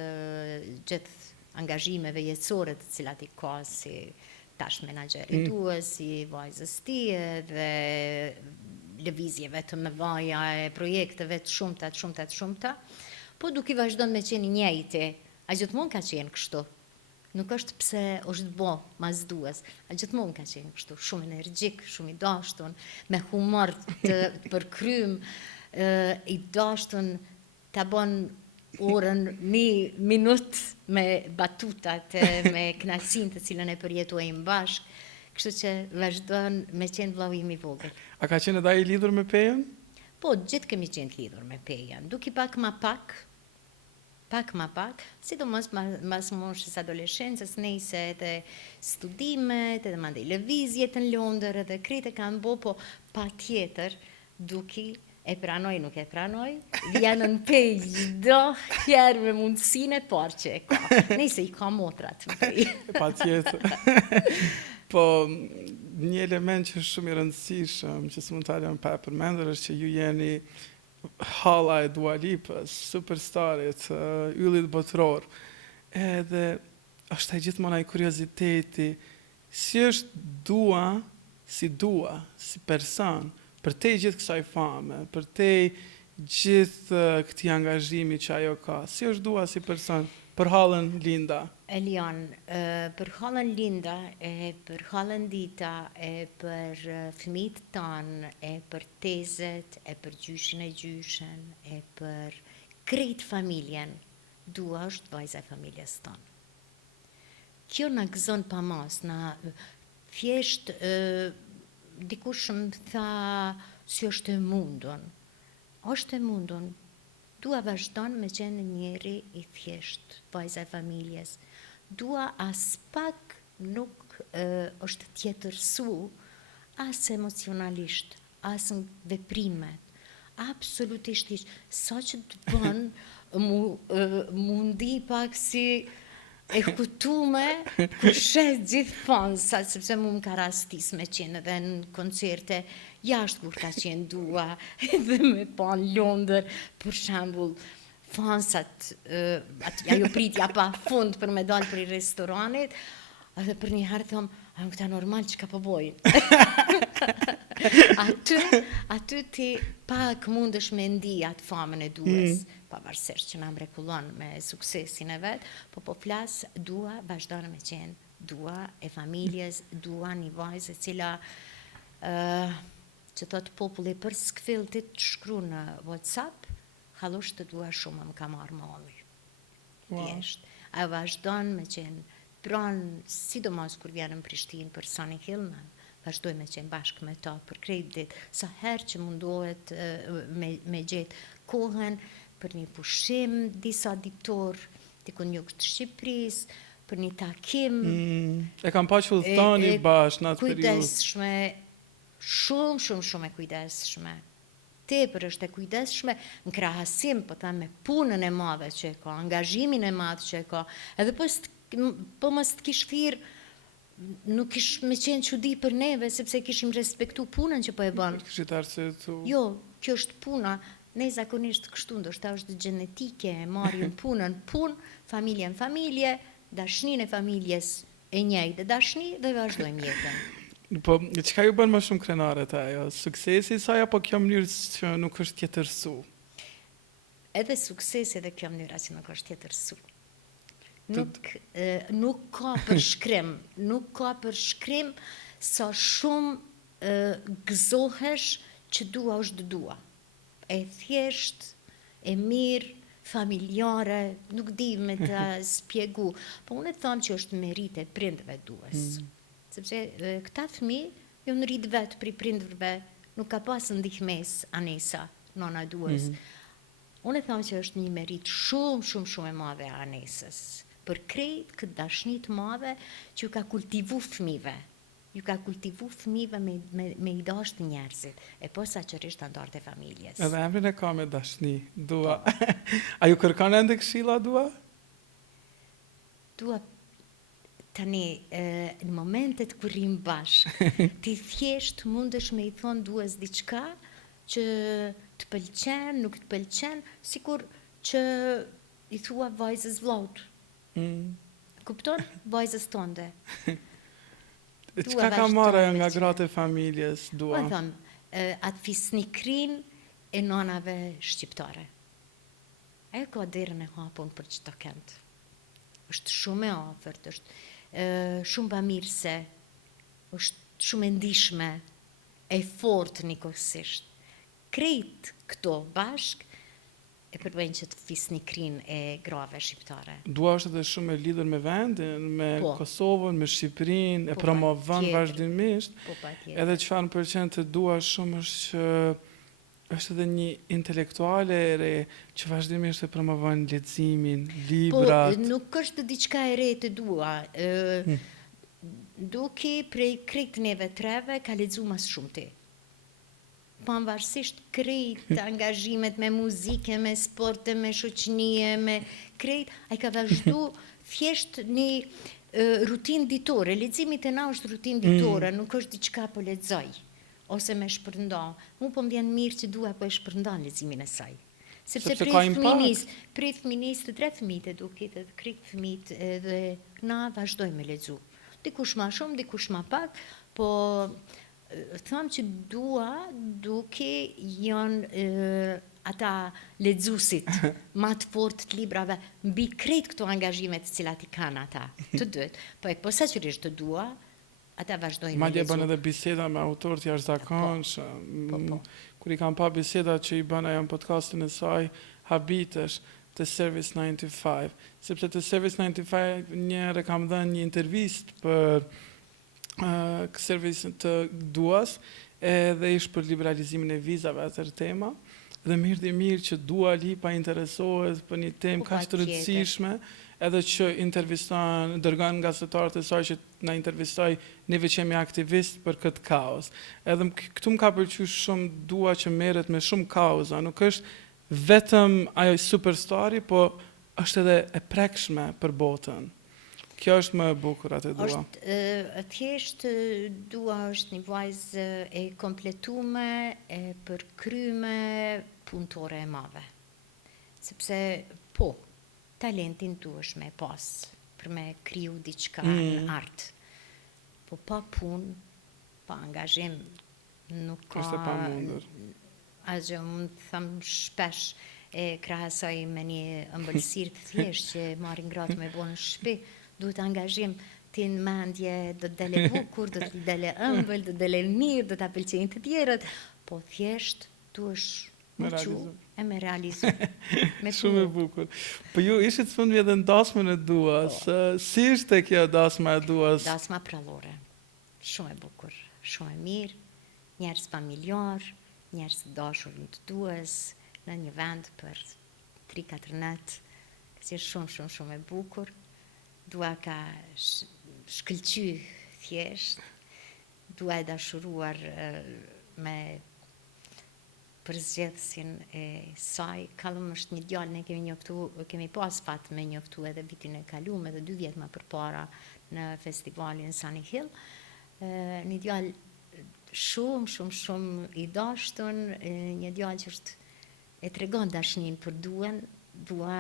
gjithë angazhimeve jetësore të cilat i ka si tash menaxheri tuaj, si vajzës tije dhe lëvizjeve të mëdha e projekteve të shumta, po Duki vazhdon me qenë i njëjti. A gjithmonë ka qenë kështu. Nuk është pse është bo mazdues, a gjithmonë ka qenë kështu, shumë energjik, shumë i dashtun, me humor të përkrym, i dashtun ta bon orën një minut me batutat, me knacin të cilën e përjetojmë bashkë, kështu që vazhdon me qenë vllau im i vogël. A ka qenë edhe ai lidhur me Pejën? Po, gjithë kemi qenë lidhur me Pejën, Duki pak ma pak, sidomos mas moshës adoleshencës, nejse edhe studimet, edhe mandej lëvizjet në Londër, edhe krejt e kanë bo, po pa tjetër, Duki e pranoj, nuk e pranoj, vjenë në Pejë çdo herë me mundësinë e parë që e ka. Nejse i ka motrat në Pejë. Pa tjetër. Po, një element që është shumë i rëndësishëm, që s'mund të alëm pa përmendur, është që ju jeni halla e Dua Lipës, superstarit, yllit botëror. Edhe është ai gjithmonë ai kurioziteti, si është Dua, si person, për te gjithë kësaj fame, për te gjithë këtij angazhimi që ajo ka. Si është Dua si person për hallën Linda? Elion, për hallën Linda, për hallën Dita, për fëmijët tanë, për tezet, për gjyshin e gjyshen, për krejt familjen, Dua është vajza e familjes tanë. Kjo na gëzon pa mas, na thjesht dikush më tha si është e mundun. Është e mundun. Dua vazhdon me qenë njeri i thjesht, vajza e familjes. Dua as pak nuk është tjetërsu, as emocionalisht, as në veprimet, absolutisht hiç. Sa që të bën mundi pak si e kuptume kur shes gjithmonë, sepse mu më ka rastis me qenë edhe në koncerte jashtë kur ka qenë dua, edhe me pa në Londër, për shembull, fansat, ajo pritja pa fund për me dalë për i restoranit, edhe për një herë thom, a më këta normal që ka po bojnë. Aty ti pak mundesh me ndi atë famën e duas, pavarësisht që na mrekullon me suksesin e vet, po flas dua vazhdon me qenë dua e familjes, dua një vajzë e cila që thot populli për skfilltit të shkru në WhatsApp, hallosh të dua shumë më ka marrë molli. Thjesht. A vazhdon me qenë pranë, sidomos kur vjen në Prishtinë për Sunny Hill, vazhdoj me qenë bashkë me ta për krejt sa herë që mundohet me gjetë kohën për një pushim, disa ditor, dikun jugë të Shqipërisë, për një takim. E kam pa që udhtoni bashkë në atë periudhë. Kujdesshme, shumë e kujdesshme. Tepër është e kujdesshme në krahasim, po ta me punën e madhe që e ka, angazhimin e madh që e ka, edhe po mos të kish thirr, nuk kish me qenë çudi për neve, sepse kishim respektu punën që po e bën. Kishit arsyetu. Jo, kjo është puna, ne zakonisht kështu ndoshta është gjenetike, e marrim punën, familje, dashnin e familjes e njëjtë dashni dhe vazhdojmë jetën. Po, çka ju bën më shumë krenare të ajo? Suksesi i saj apo kjo mënyrë që nuk është tjetërsu? Edhe suksesi dhe kjo mënyra që nuk është tjetërsu. Nuk ka për shkrim sa shumë gëzohesh që dua është dua. E thjesht, e mirë, familjare, nuk di me të spjegu, po unë e thamë që është merit e prindëve duas. Sepse këta fëmijë janë rrit vetë pri prindërve, nuk ka pas ndihmes Anesa, nona duas. Unë e thamë që është një merit shumë e madhe a Anesës, për krejt këtë dashnit madhe që ju ka kultivu fëmijëve. Ju ka kultivu fëmijëve me i dashtë njerëzit, e po saqërisht antarët e familjes. Edhe emrin e ka me dashni, dua. A ju kërkan ende këshilla dua? Dua tani, në momentet kur rrim bashk, ti thjesht mundesh me i thonë duas diçka që të pëlqen, nuk të pëlqen, sikur që i thua vajzës vllaut. Kupton? Vajzës tonde. Çka ka marrë nga gratë e familjes, dua? Po thëmë, atë fisnikrin e nonave shqiptare. Ajo ka derën e hapun për çdo kënd. Është shumë e afërt, është shumë bamirëse, është shumë e ndihshme, e fortë njëkohësisht. Krejt këto bashk e përbëjnë që të fisnikrin e grave shqiptare. Dua është edhe shumë e lidhur me vendin, me Kosovën, me Shqipërinë, e promovon vazhdimisht. Edhe çfarë më pëlqen të dua shumë është që është edhe një intelektuale e re që vazhdimisht e promovon leximin, librat. Po, nuk është diçka e re të dua. Duki prej krejt neve treve ka lexu mas shumë ti. Pavarësisht krejt angazhimet me muzike, me sporte, me shoqënie, me krejt, ai ka vazhdu thjesht një rutinë ditore. Leximi te na është rutinë ditore, nuk është diçka po lexoj ose me shpërnda. Mu po më vjen mirë që dua po e shpërndan leximin e saj. Sepse prit fëminis të 3 fëmijët e Dukit, edhe krejt fëmijët edhe na vazhdojmë me lexu. Dikush ma shumë, dikush ma pak, po thamë që duke janë ata lexuesit ma të fortë të librave, mbi krejt këto angazhimet cilat i kanë ata, të dytë. Po e posaçërisht të dua, ata vazhdojnë me Madje lexu. bën edhe biseda me autor të jashtëzakonshëm. Kur i kam pa biseda që i bën ajo në podcastin e saj, habitesh të Service 95, sepse të Service 95 njëherë kam dhënë një intervistë për servisin të duas, edhe ish për liberalizimin e vizave atër tema, dhe mirë që Dua Lipa interesohet për një temë kaq të rëndësishme, edhe që interviston, dërgon gazetarët e saj që na intervistoj, neve që jemi aktivist për këtë kaos. Edhe këtu më ka pëlqyer shumë, dua që merret me shumë kauza, nuk është vetëm ajo superstari, po është edhe e prekshme për botën. Kjo është më e bukur atë dua. Thjesht dua është një vajzë e kompletume, e përkryme, punëtore e madhe. Sepse po, talentin tu është me pas për me kriju diçka në art. Po pa punë, pa angazhim, nuk ka... Është e pamundur. Asgjë, mund të them shpesh e krahasoj me një ëmbëlsirë të thjesht që marrin gratë me bo në shtëpi, duhet angazhim, ti në mendje do të dele bukur, do të dele ëmbël, do të dele mirë, do të apëlqenjë të tjerët, po thjesht tu është Me më qu realizu. e me realizu. Me Shumë e bukur. Po ju ishit fundmi edhe në dasmën e duas. Si ishte kjo dasma e duas? dasma prallore. Shumë e bukur, shumë e mirë, njerëz familjar, njerëz të dashur në të duas, në një vend për 3-4 natë, që është shumë e bukur. Dua ka shkëlqy thjesht, dua e dashuruar me përzgjedhësin e saj. Kallëm është një djalë, ne kemi pas fat me njoftu edhe vitin e kaluar, edhe 2 vjet më përpara në festivalin Sunny Hill. Një djalë shumë i dashtun, një djalë që është e tregon dashnin për dua,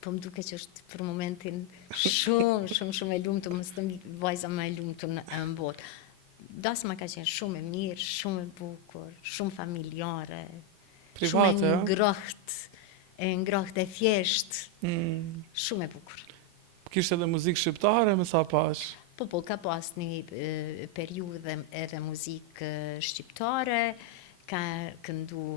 po më duke që është për momentin shumë e lumtur, më së vajza më e lumtur në botë. Dasma ka qenë shumë e mirë, shumë e bukur, shumë familjare, Private, shumë e ngrohtë e thjesht, shumë e bukur. Kishte edhe muzikë shqiptare, më sa pash? Po, ka pas një periudhë edhe muzikë shqiptare, ka këndu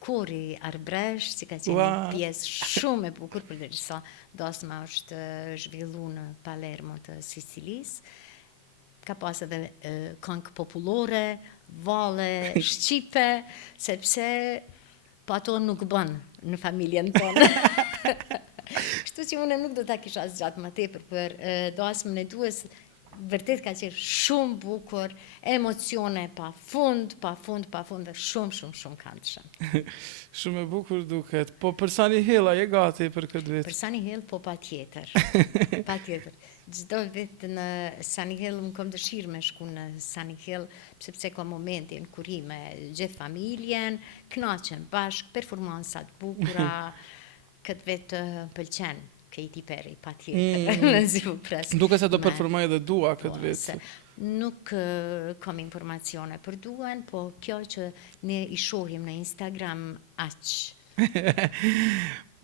kori Arbresh, që ka qenë një pjesë shumë e bukur, përderisa dasma është zhvillu në Palermo të Sicilisë. Ka pas edhe këngë popullore, valle, shqipe, sepse pa ato nuk bën në familjen tonë. Kështu që unë nuk do ta kisha zgjatë më tepër për dasmën e duas, vërtet ka qenë shumë bukur, emocione pa fund, dhe shumë këndshëm. Shumë e bukur duket. Po për Sunny Hill, a je gati për këtë vit? Për Sunny Hill, po patjetër. Çdo vit në Sunny Hill më kam dëshirë me shku në Sunny Hill, sepse ka momentin kur i me gjithë familjen, kënaqen bashk, performansat bukura, këtë vit pëlqen. Katy Perry, patjetër, në Zipres. Duke se do performoj edhe dua këtë vit. Nuk kam informacione për duan, po kjo që ne i shohim në Instagram aq.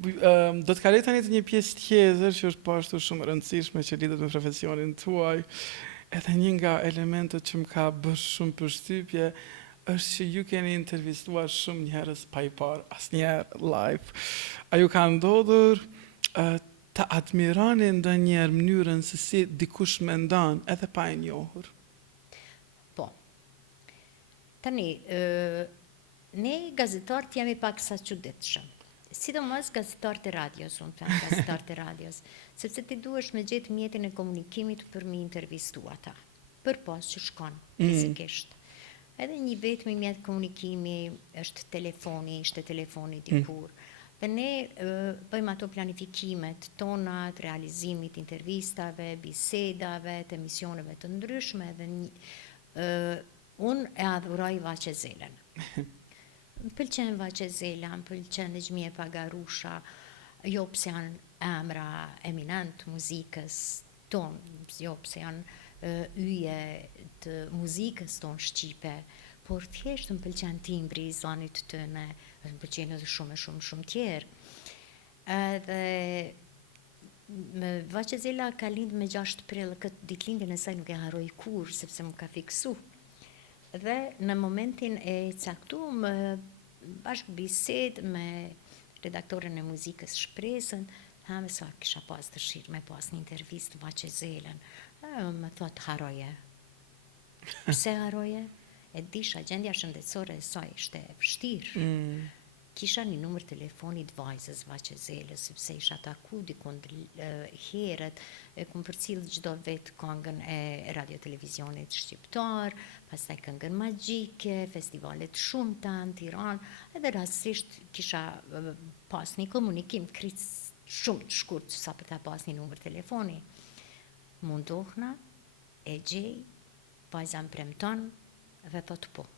Do të kaloj tani të një pjesë tjetër që është po ashtu shumë e rëndësishme që lidhet me profesionin tuaj. Edhe një nga elementet që më ka bërë shumë përshtypje është që ju keni intervistuar shumë njerëz pa i parë asnjëherë live. A ju ka ndodhur të admirani ndonjëherë mënyrën se si dikush mendon edhe pa e njohur? Po. Tani, ne gazetarët jemi pak sa çuditshëm. Sidomos gazetarët e radios, unë them gazetarët e radios, sepse ti duhesh me gjetë mjetin e komunikimit për mi intervistu ata, për pas që shkon fizikisht. Edhe një vetëm mjet komunikimi është telefoni, ishte telefoni dikur. Dhe ne bëjmë ato planifikimet tona, të realizimit intervistave, bisedave, të emisioneve të ndryshme, dhe unë e adhuroj Vaqezelen. Më pëlqen Vaqezela, më pëlqen Nexhmije Pagarusha, jo pse janë emra eminent muzikës tonë, jo pse janë yje të muzikës tonë shqipe, por thjesht më pëlqen timbri i zanit tëne, më pëlqen edhe shumë tjerë. Dhe Vaqezela ka lindë me 6 prill, këtë ditëlindjen e saj nuk e harroj kur, sepse më ka fiksu. Dhe në momentin e caktuar bashkë bised me redaktoren e muzikës Shpresën, thamë sa kisha pas dëshirë me pas një intervistë Vaqezelen. Më thot haroje. Pse haroje? E disha gjendja shëndetësore e saj ishte e vështirë. kisha një numër telefoni të vajzës Vaqezele, sepse isha taku dikund herët, e kum përcjell çdo vetë këngën e radio-televizionit shqiptar, pastaj këngën magjike, festivalet shumëta në Tiranë, edhe rastësisht kisha pas një komunikim krejt shumë të shkurt sa për ta pas një numër telefoni. Mundohna, e gjej, vajza më premton dhe thot po.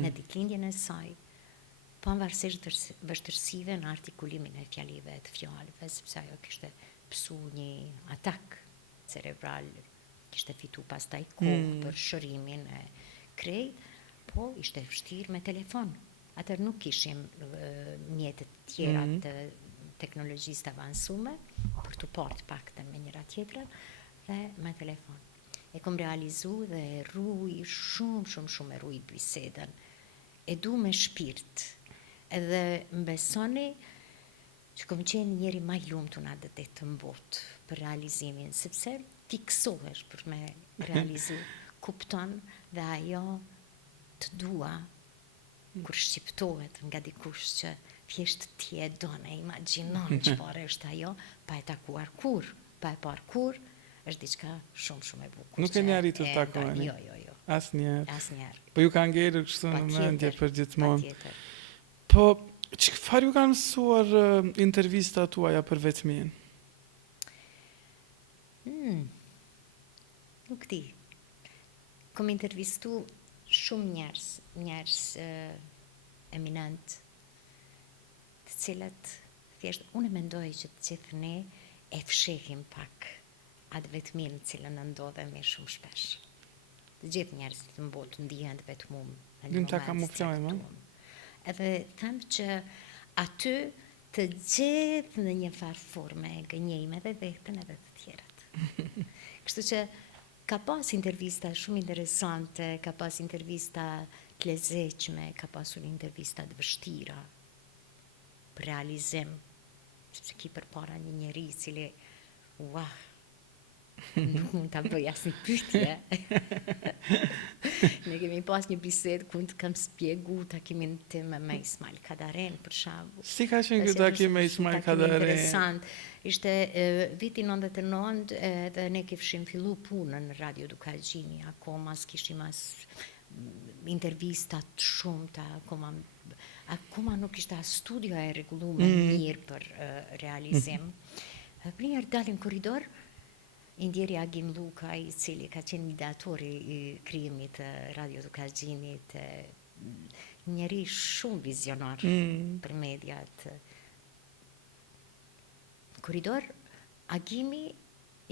Në ditëlindjen e saj, pavarësisht vështirësive në artikulimin e fjalive të fjalëve, sepse ajo kishte pësu një atak cerebral, kishte fitu pastaj kohë për shërimin e krejt, po ishte vështirë me telefon. Atër nuk kishim mjetet tjera të teknologjisë të avansume, për të partë pakte me njëra tjetrën, dhe me telefon. E kom realizu dhe ruj shumë e ruj bisedën. E du me shpirt. Edhe mbesoni që kom qenë njeri ma i lumë të nga dhe të mbot për realizimin, sepse fiksohesh për me realizu, kupton dhe ajo të dua, kur shqiptohet nga dikush që thjesht ti e done, imagjinon që pare është ajo, pa e takuar kur, pa e par kur, është diçka shumë e bukur. Nuk e një arritur të takojnë? Jo. Asnjëherë. Po ju ka ngelur kështu në mendje për gjithmonë. Patjetër. Po, çfarë ju kanë mësuar intervista tuaja për vetmin? Nuk di. Kom intervistu shumë njerëz eminent, të cilët thjesht unë mendoj që të gjithë ne e fshehim pak atë vetmin cilën në ndodhemi shumë shpesh. Të gjithë njerëzit në botë ndihen të vetmum. Dim ta kamuflojmë. Edhe them që aty të gjithë në një farë forme gënjejmë edhe vetën edhe të tjerët. Kështu që ka pas intervista shumë interesante, ka pas intervista të lezetshme, ka pasur intervista të vështira për realizim, sepse ki përpara një njeri cili nuk mund ta bëj asnjë pyetje. Ne kemi pas një bisedë ku të kam spjegu takimin tim me Ismail Kadaren, për shembull. Si ka qenë ky takim me Ismail Kadaren? Interesant. Ishte viti 99 dhe ne kishim fillu punën në Radio Dukagjini, akoma s'kishim as intervistat shumëta, akoma nuk ishte as studio e rregulluar mirë për realizim. Për njerë dalim korridor, indjeri Agim Luka, i cili ka qenë ideatori i krijimit të Radio Dukagjinit, njeri shumë vizionar për mediat. Korridor, Agimi,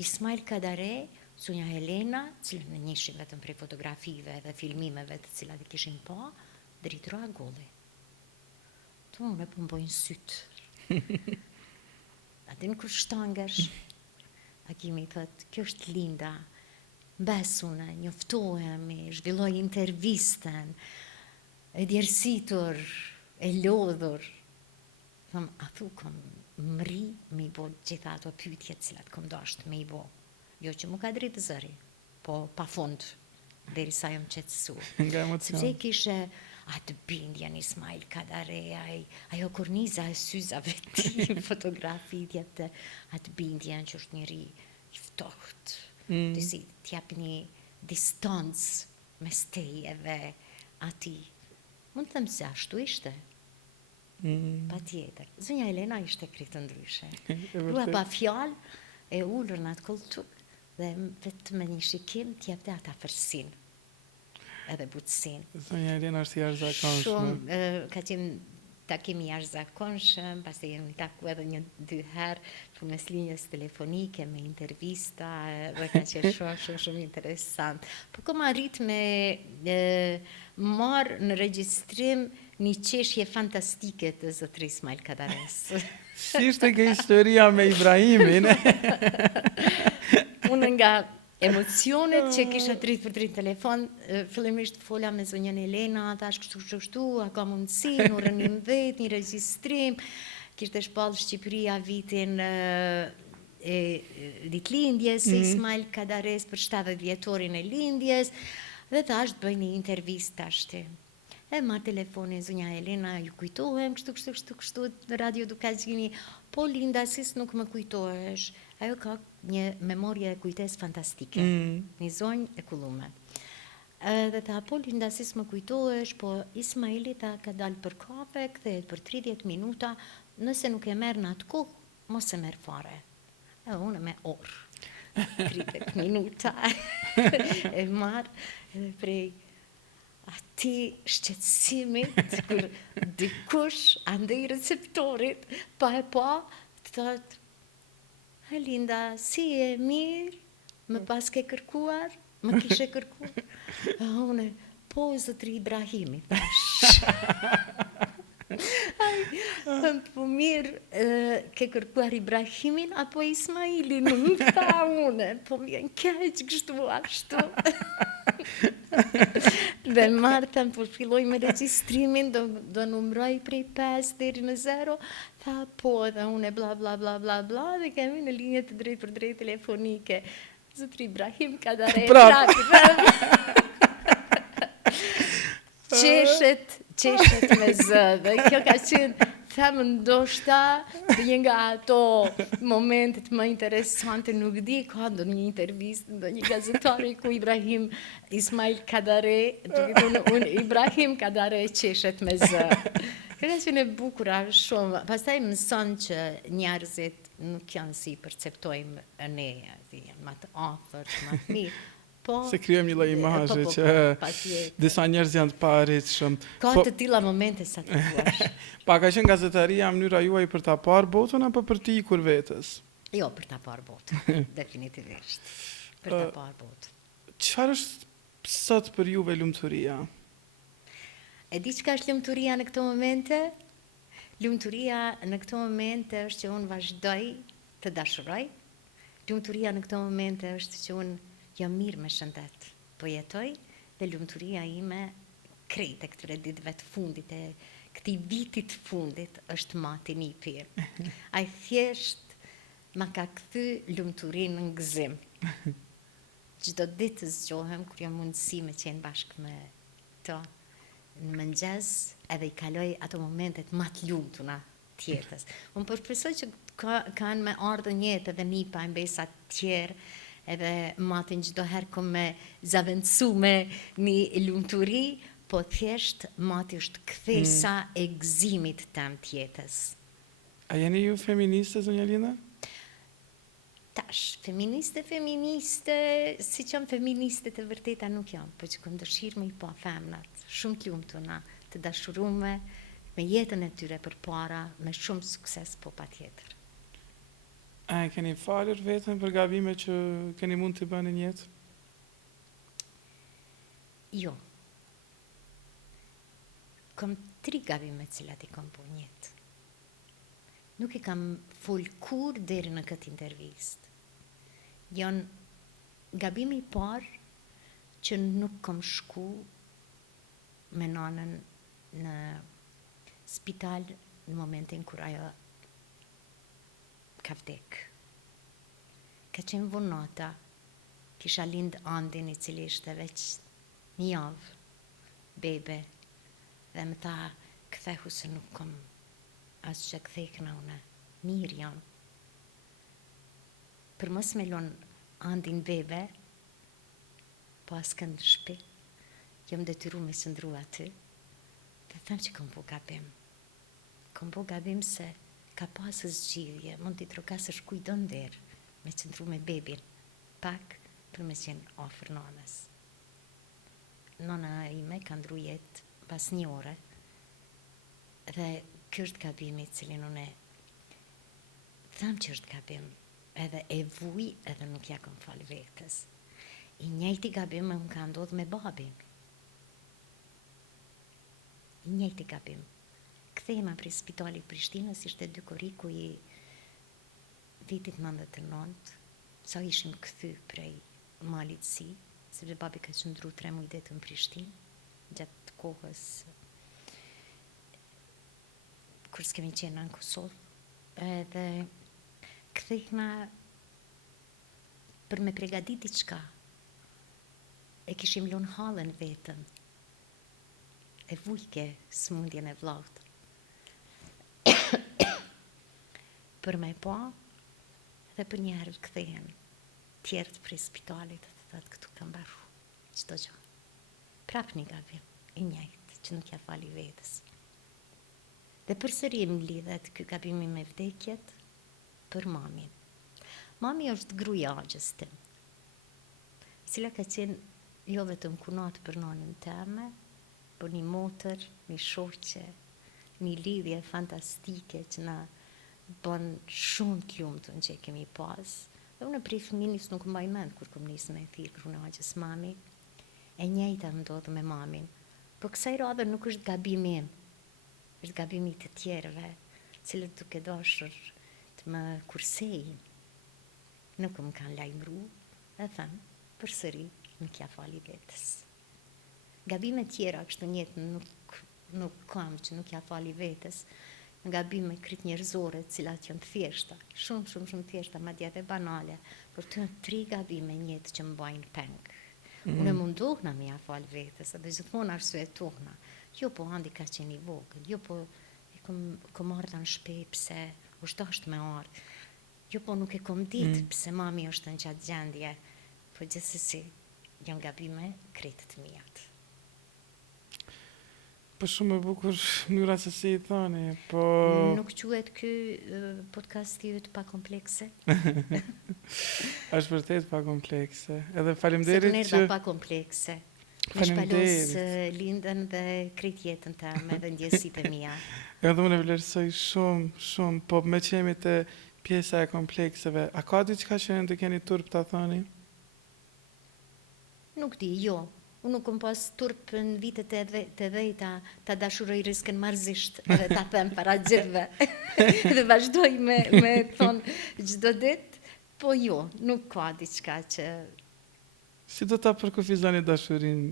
Ismail Kadare, Sunja Helena, cilën në njëshin vetëm prej fotografive dhe filmimeve të cilat i kishin pa, drejtëro Agolli. Tu unë e pëmbojnë sytë. Atin kur shtangesh, Agimi thët, kjo është Linda, mbesune, njoftohemi, zhvilloj intervisten, e djersitur, e lodhur. Thëm, a thu kom mri me i bo gjitha ato pyetje cilat kom dasht me i bo. Jo që mu ka dritë zëri, po pa fund, deri sa jom qetësu. Nga emocion. Sepse kishe atë bindjen Ismail Kadare, ajo korniza e syzave ti, fotografit, atë bindjen që është njëri i ftoht, të si t'jap një distancë mes teje dhe ati. Mund të thëmë se ashtu ishte. Pa tjetër. Zonja Elena ishte kritë ndryshe. Rua pa fjalë, e ullër në atë koltuk, dhe vetë me një shikim t'japte ata fërsin, edhe butësin. Zonja Elena është jashtëzakonshme. Shumë, ka qenë takimi jashtëzakonshëm, pas të jemi taku edhe 1-2 herë përmes linjës telefonike me intervista, dhe ka qenë shumë interesant. Po kom arrit me marë në regjistrim një qeshje fantastike të zotri Ismail Kadares. Si ishte ke historia me Ibrahimin? Unë nga emocionet që kisha dritë për dritë telefon, fillimisht fola me zonjën Elena, thash kështu, a ka mundësi, në orën 11, një regjistrim, kishte shpallë Shqipëria vitin ditëlindjes e Ismail Kadares për 70 vjetorin e lindjes, dhe thash të bëj një intervistë tashti. E marr telefonin zonja Elena, ju kujtohem, kështu, radio Dukagjini, po Linda, si nuk më kujtohesh. Ajo ka një memorje e kujtes fantastike, një zonjë e kullume. Dhe tha, po Linda, si më kujtohesh, po Ismaili ta ka dalë për kafe, kthehet për 30 minuta, nëse nuk e merr në atë kohë, mos e merr fare. E unë me orë. 30 minuta e marë edhe prej ati shqetësimit kur dikush andej receptorit pa e pa të thotë Linda, si e mirë, më pas ke kërkuar, më kishe kërkuar. Une, po zotri Ibrahimi, thash. Po mirë, ke kërkuar Ibrahimin apo Ismailin, nuk tha une, po vjen keq kështu ashtu. Dhe Marta, po filloj me regjistrimin, do numroj prej 5 deri në 0, tha po, dhe une bla bla bla bla bla, dhe kemi në linje të drejt për drejt telefonike. Zotri Ibrahim ka dare qeshet me zë, dhe kjo ka qenë, themë ndoshta, dhe një nga ato momentet më interesante, nuk di, ka ndo një intervistë, ndo një gazetari ku Ibrahim Ismail Kadare, unë Ibrahim Kadare qeshet me zë. Kjo ka qenë e bukura shumë, pastaj mëson që njerëzit nuk janë si perceptojmë ne, janë më të afërt, më të mirë. Se kryem një lloj imazhe që disa njerëz janë të paarritshëm. Ka të tilla momente sa të thuash. Pa ka qenë gazetaria mënyra juaj për ta parë botën apo për të ikur vetës? Jo, për ta parë botën, definitivisht. Për ta parë botën. Çfarë është sot për juve lumturia? E di çka është lumturia në këto momente? Lumturia në këto momente është që unë vazhdoj të dashuroj. Lumturia në këto momente është që unë jam mirë me shëndet, po jetoj, dhe lumturia ime krejt e këtyre ditëve të fundit, e këtij vitit fundit, është mati nipi. Ai thjesht ma ka kthy lumturinë në gëzim. Çdo ditë të zgjohem kur jam mundësi me qenë bashkë me to, në mëngjes, edhe i kaloj ato momentet më të lumtuna të jetës. Unë përshpresoj që kanë me ardhur një jetë edhe nipa e mbesa të tjerë, edhe matin çdo herë kom me zavendësu me një lumturi, po thjesht mati është kthesa e gëzimit tëm të jetës. A jeni ju feministe, zonja Linda? Tash, feministe, si që jam feministe të vërteta nuk jam, po që kom dëshirë me i pa femnat, shumë të lumtuna, të dashurume, me jetën e tyre përpara, me shumë sukses, po pa tjetër. A e keni falur vetën për gabime që keni mund të bëni në jetë? Jo. Kom 3 gabime cilat i kom për jetë. Nuk i kam fol kur deri në këtë intervistë. Janë gabimi i parë që nuk kom shku me nanën në spital në momentin kur ajo ka vdek. Ka qenë vonata, kisha lind Andin i cili ishte veç një javë, bebe, dhe më tha, kthehu se nuk kom asë që kthejkna une, mirë jam. Për mos me lon Andin bebe, po asë këndë shpi, jam detyru me sëndru aty, dhe them që kom po gabim. Kom po gabim se ka pasë zgjidhje, mund t'i trokasësh kujdon derë, me qëndru me bebin, pak për me qenë ofër nanës. Nana ime ka ndru jetë pas 1 ore, dhe kjo është gabimi cilin unë tham që është gabim, edhe e vuj edhe nuk ja kom falë vetës. I njëjti gabim unë ka ndodhë me babin. I njëjti gabim. Kthehema prej spitalit Prishtinës, ishte dykoriku i vitit 99, sa ishim kthy prej Malit Si, sepse babi ka qëndru 3 muaj det në Prishtinë, gjatë kohës kur s'kemi qenë në Kosovë, edhe kthehna për me pregadit diçka. E kishim lënë hallën vetën. e vujke smundjen e vllaut. Për me po, dhe për njerë kthehen tjerët prej spitalit dhe thotë këtu kam mbaru çdo gjë. Prap një gabim i njëjtë që nuk ja fali vetës. Dhe përsëri më lidhet ky gabimi me vdekjet për mamin. Mami është gruaja agjës tim, e cila ka qenë jo vetëm kunat për nonën teme, por një motër, një shoqe, një lidhje fantastike që na bën shumë të lumtun që e kemi pas. Dhe unë prej fëminis nuk mbaj mend kur kom nisë me thirr grunagjës mami. E njëjta ndodh me mamin. Po kësaj radhe nuk është gabimi im. Është gabimi të tjerëve, cilët duke dashur të më kursejnë. Nuk më kanë lajmëru, e thënë, përsëri nuk ja fali vetës. Gabime tjera kështu njëtë nuk kam që nuk ja fali vetës, gabime krit njerëzore, cilat janë të thjeshta, shumë thjeshta, madje edhe banale, por të janë 3 gabime njëtë që më bajnë peng. Unë mundohna me ja fal vetës, edhe gjithmonë arsyetohna. Jo po andi ka qenë i vogël, jo po e kom ardha në shtëpi pse është dashur me ardh. Jo po nuk e kom ditë pse mami është në qatë gjendje, po gjithsesi janë gabime krejtë të mijat. Po shumë e bukur mënyra se si I thoni, po... Nuk quhet ky podcasti yt pa komplekse? Është vërtet pa komplekse. Edhe Se faleminderit të që... pa komplekse. Me Faleminderit. shpalos lindën dhe krejt jetën tëme dhe ndjesitë e mia. Edhe unë e vlerësoj shumë, po me që jemi të pjesa e komplekseve, a ka diçka që të keni turp ta thoni? Nuk di, jo. Unë nuk kom pas turp në vitet e 10-ta ta dashuroj riskën marrëzisht edhe ta them para gjithëve. Dhe vazhdoj me thonë çdo ditë, po jo, nuk ka diçka që... Si do ta përkufizoni dashurinë?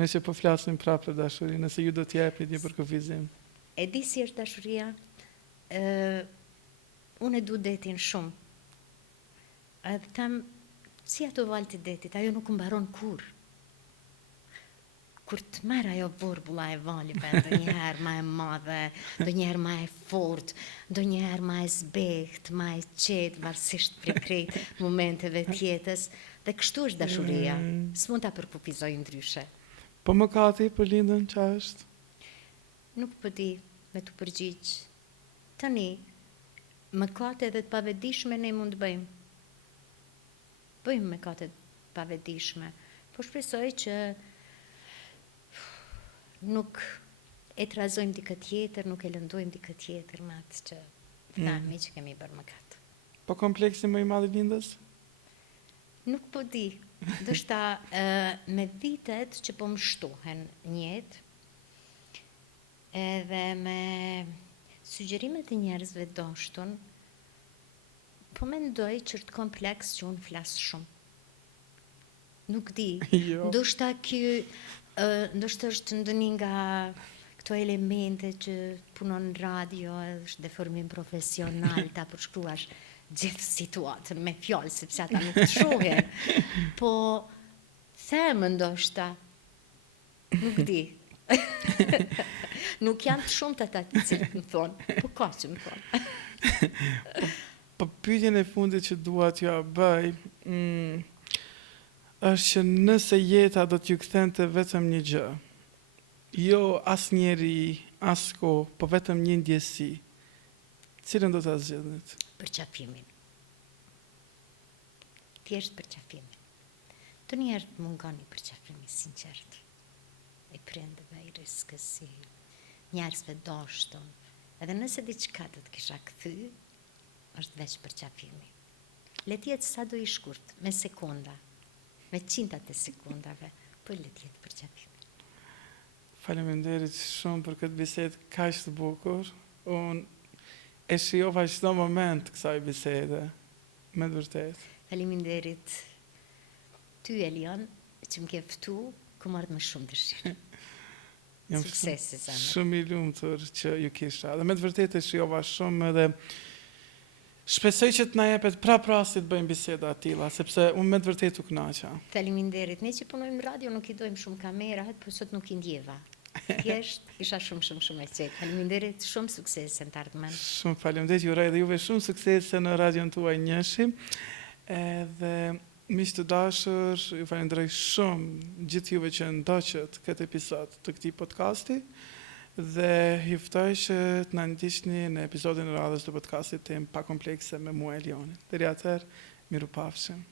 Me që po flasim prapë për dashurinë, nëse ju do t'jepni një përkufizim. E di si është dashuria, unë e du detin shumë. Edhe tam, si ato valë të detit, ajo nuk mbaron kur. Kur të merr ajo vorbulla e valive, do njëherë ma e madhe, do njëherë ma e fort, do njëherë ma e zbeht, ma e qetë, varësisht prej krejt momenteve tjetës, dhe kështu është dashuria, s'mund ta përkufizoj ndryshe. Po mëkati për lindën që është? Nuk po di me të përgjigj. Tani, mëkate edhe të pavetdijshme ne mund të bëjmë. Bëjmë mëkate të pavetdijshme, po shpresoj që nuk e trazojmë dikë tjetër, nuk e lëndojmë dikë tjetër me atë që themi që kemi bërë mëkat. Po kompleksi më I madh I lindës? Nuk po di. Ndoshta me vitet që po më shtohen njët, edhe me sugjerimet e njerëzve dashton, po mendoj që është kompleks që unë flas shumë. Nuk di. Jo. Ndoshta ndoshta është ndonjë nga këto elemente që punon në radio, është deformim profesional, ta përshkruash gjithë situatën me fjalë, sepse ata nuk të shohin. Po, them ndoshta, nuk di. Nuk janë të shumë të ata të cilët më thonë, po ka që më thonë. Po pyetjen e fundit që dua t'ja bëj, është që nëse jeta do t'ju kthente vetëm një gjë, jo as njeri, as kohë, po vetëm një ndjesi, cilën do ta zgjedhnit? Përqafimin. Thjesht përqafimin. Të njerë mungon I përqafimi sinqert. I prindëve, I riskës, I njerëzve dashton. Edhe nëse diçka do të kisha kthy, është veç përqafimi. Le të jetë sa do I shkurt, me sekonda, me qintat e sekundave, po le të jetë përqafimi. Faleminderit shumë për këtë bisedë kaq të bukur. Unë e shijova çdo moment kësaj bisede, me të vërtetë. Faleminderit ty, Elion, që më ke ftu, ku marrë me shumë dëshirë. Jam Suksesi, zemër. shumë I lumtur që ju kisha. Dhe me të vërtetë e shijova shumë edhe shpresoj që të na jepet prapë të bëjmë biseda të tilla, sepse unë me të vërtetë u kënaqa. Faleminderit. Ne që punojmë në radio nuk I dojmë shumë kamerat, por sot nuk I ndjeva. Thjesht isha shumë e qetë. Faleminderit, shumë suksese në të ardhmen. Shumë faleminderit, ju uroj edhe juve shumë suksese në radion tuaj Njëshi. Edhe miq të dashur, ju falenderoj shumë gjithë juve që ndoqët këtë episod të këtij podcasti dhe ju ftoj që të na ndiqni në episodin e radhës të podcastit tim Pa Komplekse me mua Elionin. Deri atëherë, mirupafshim.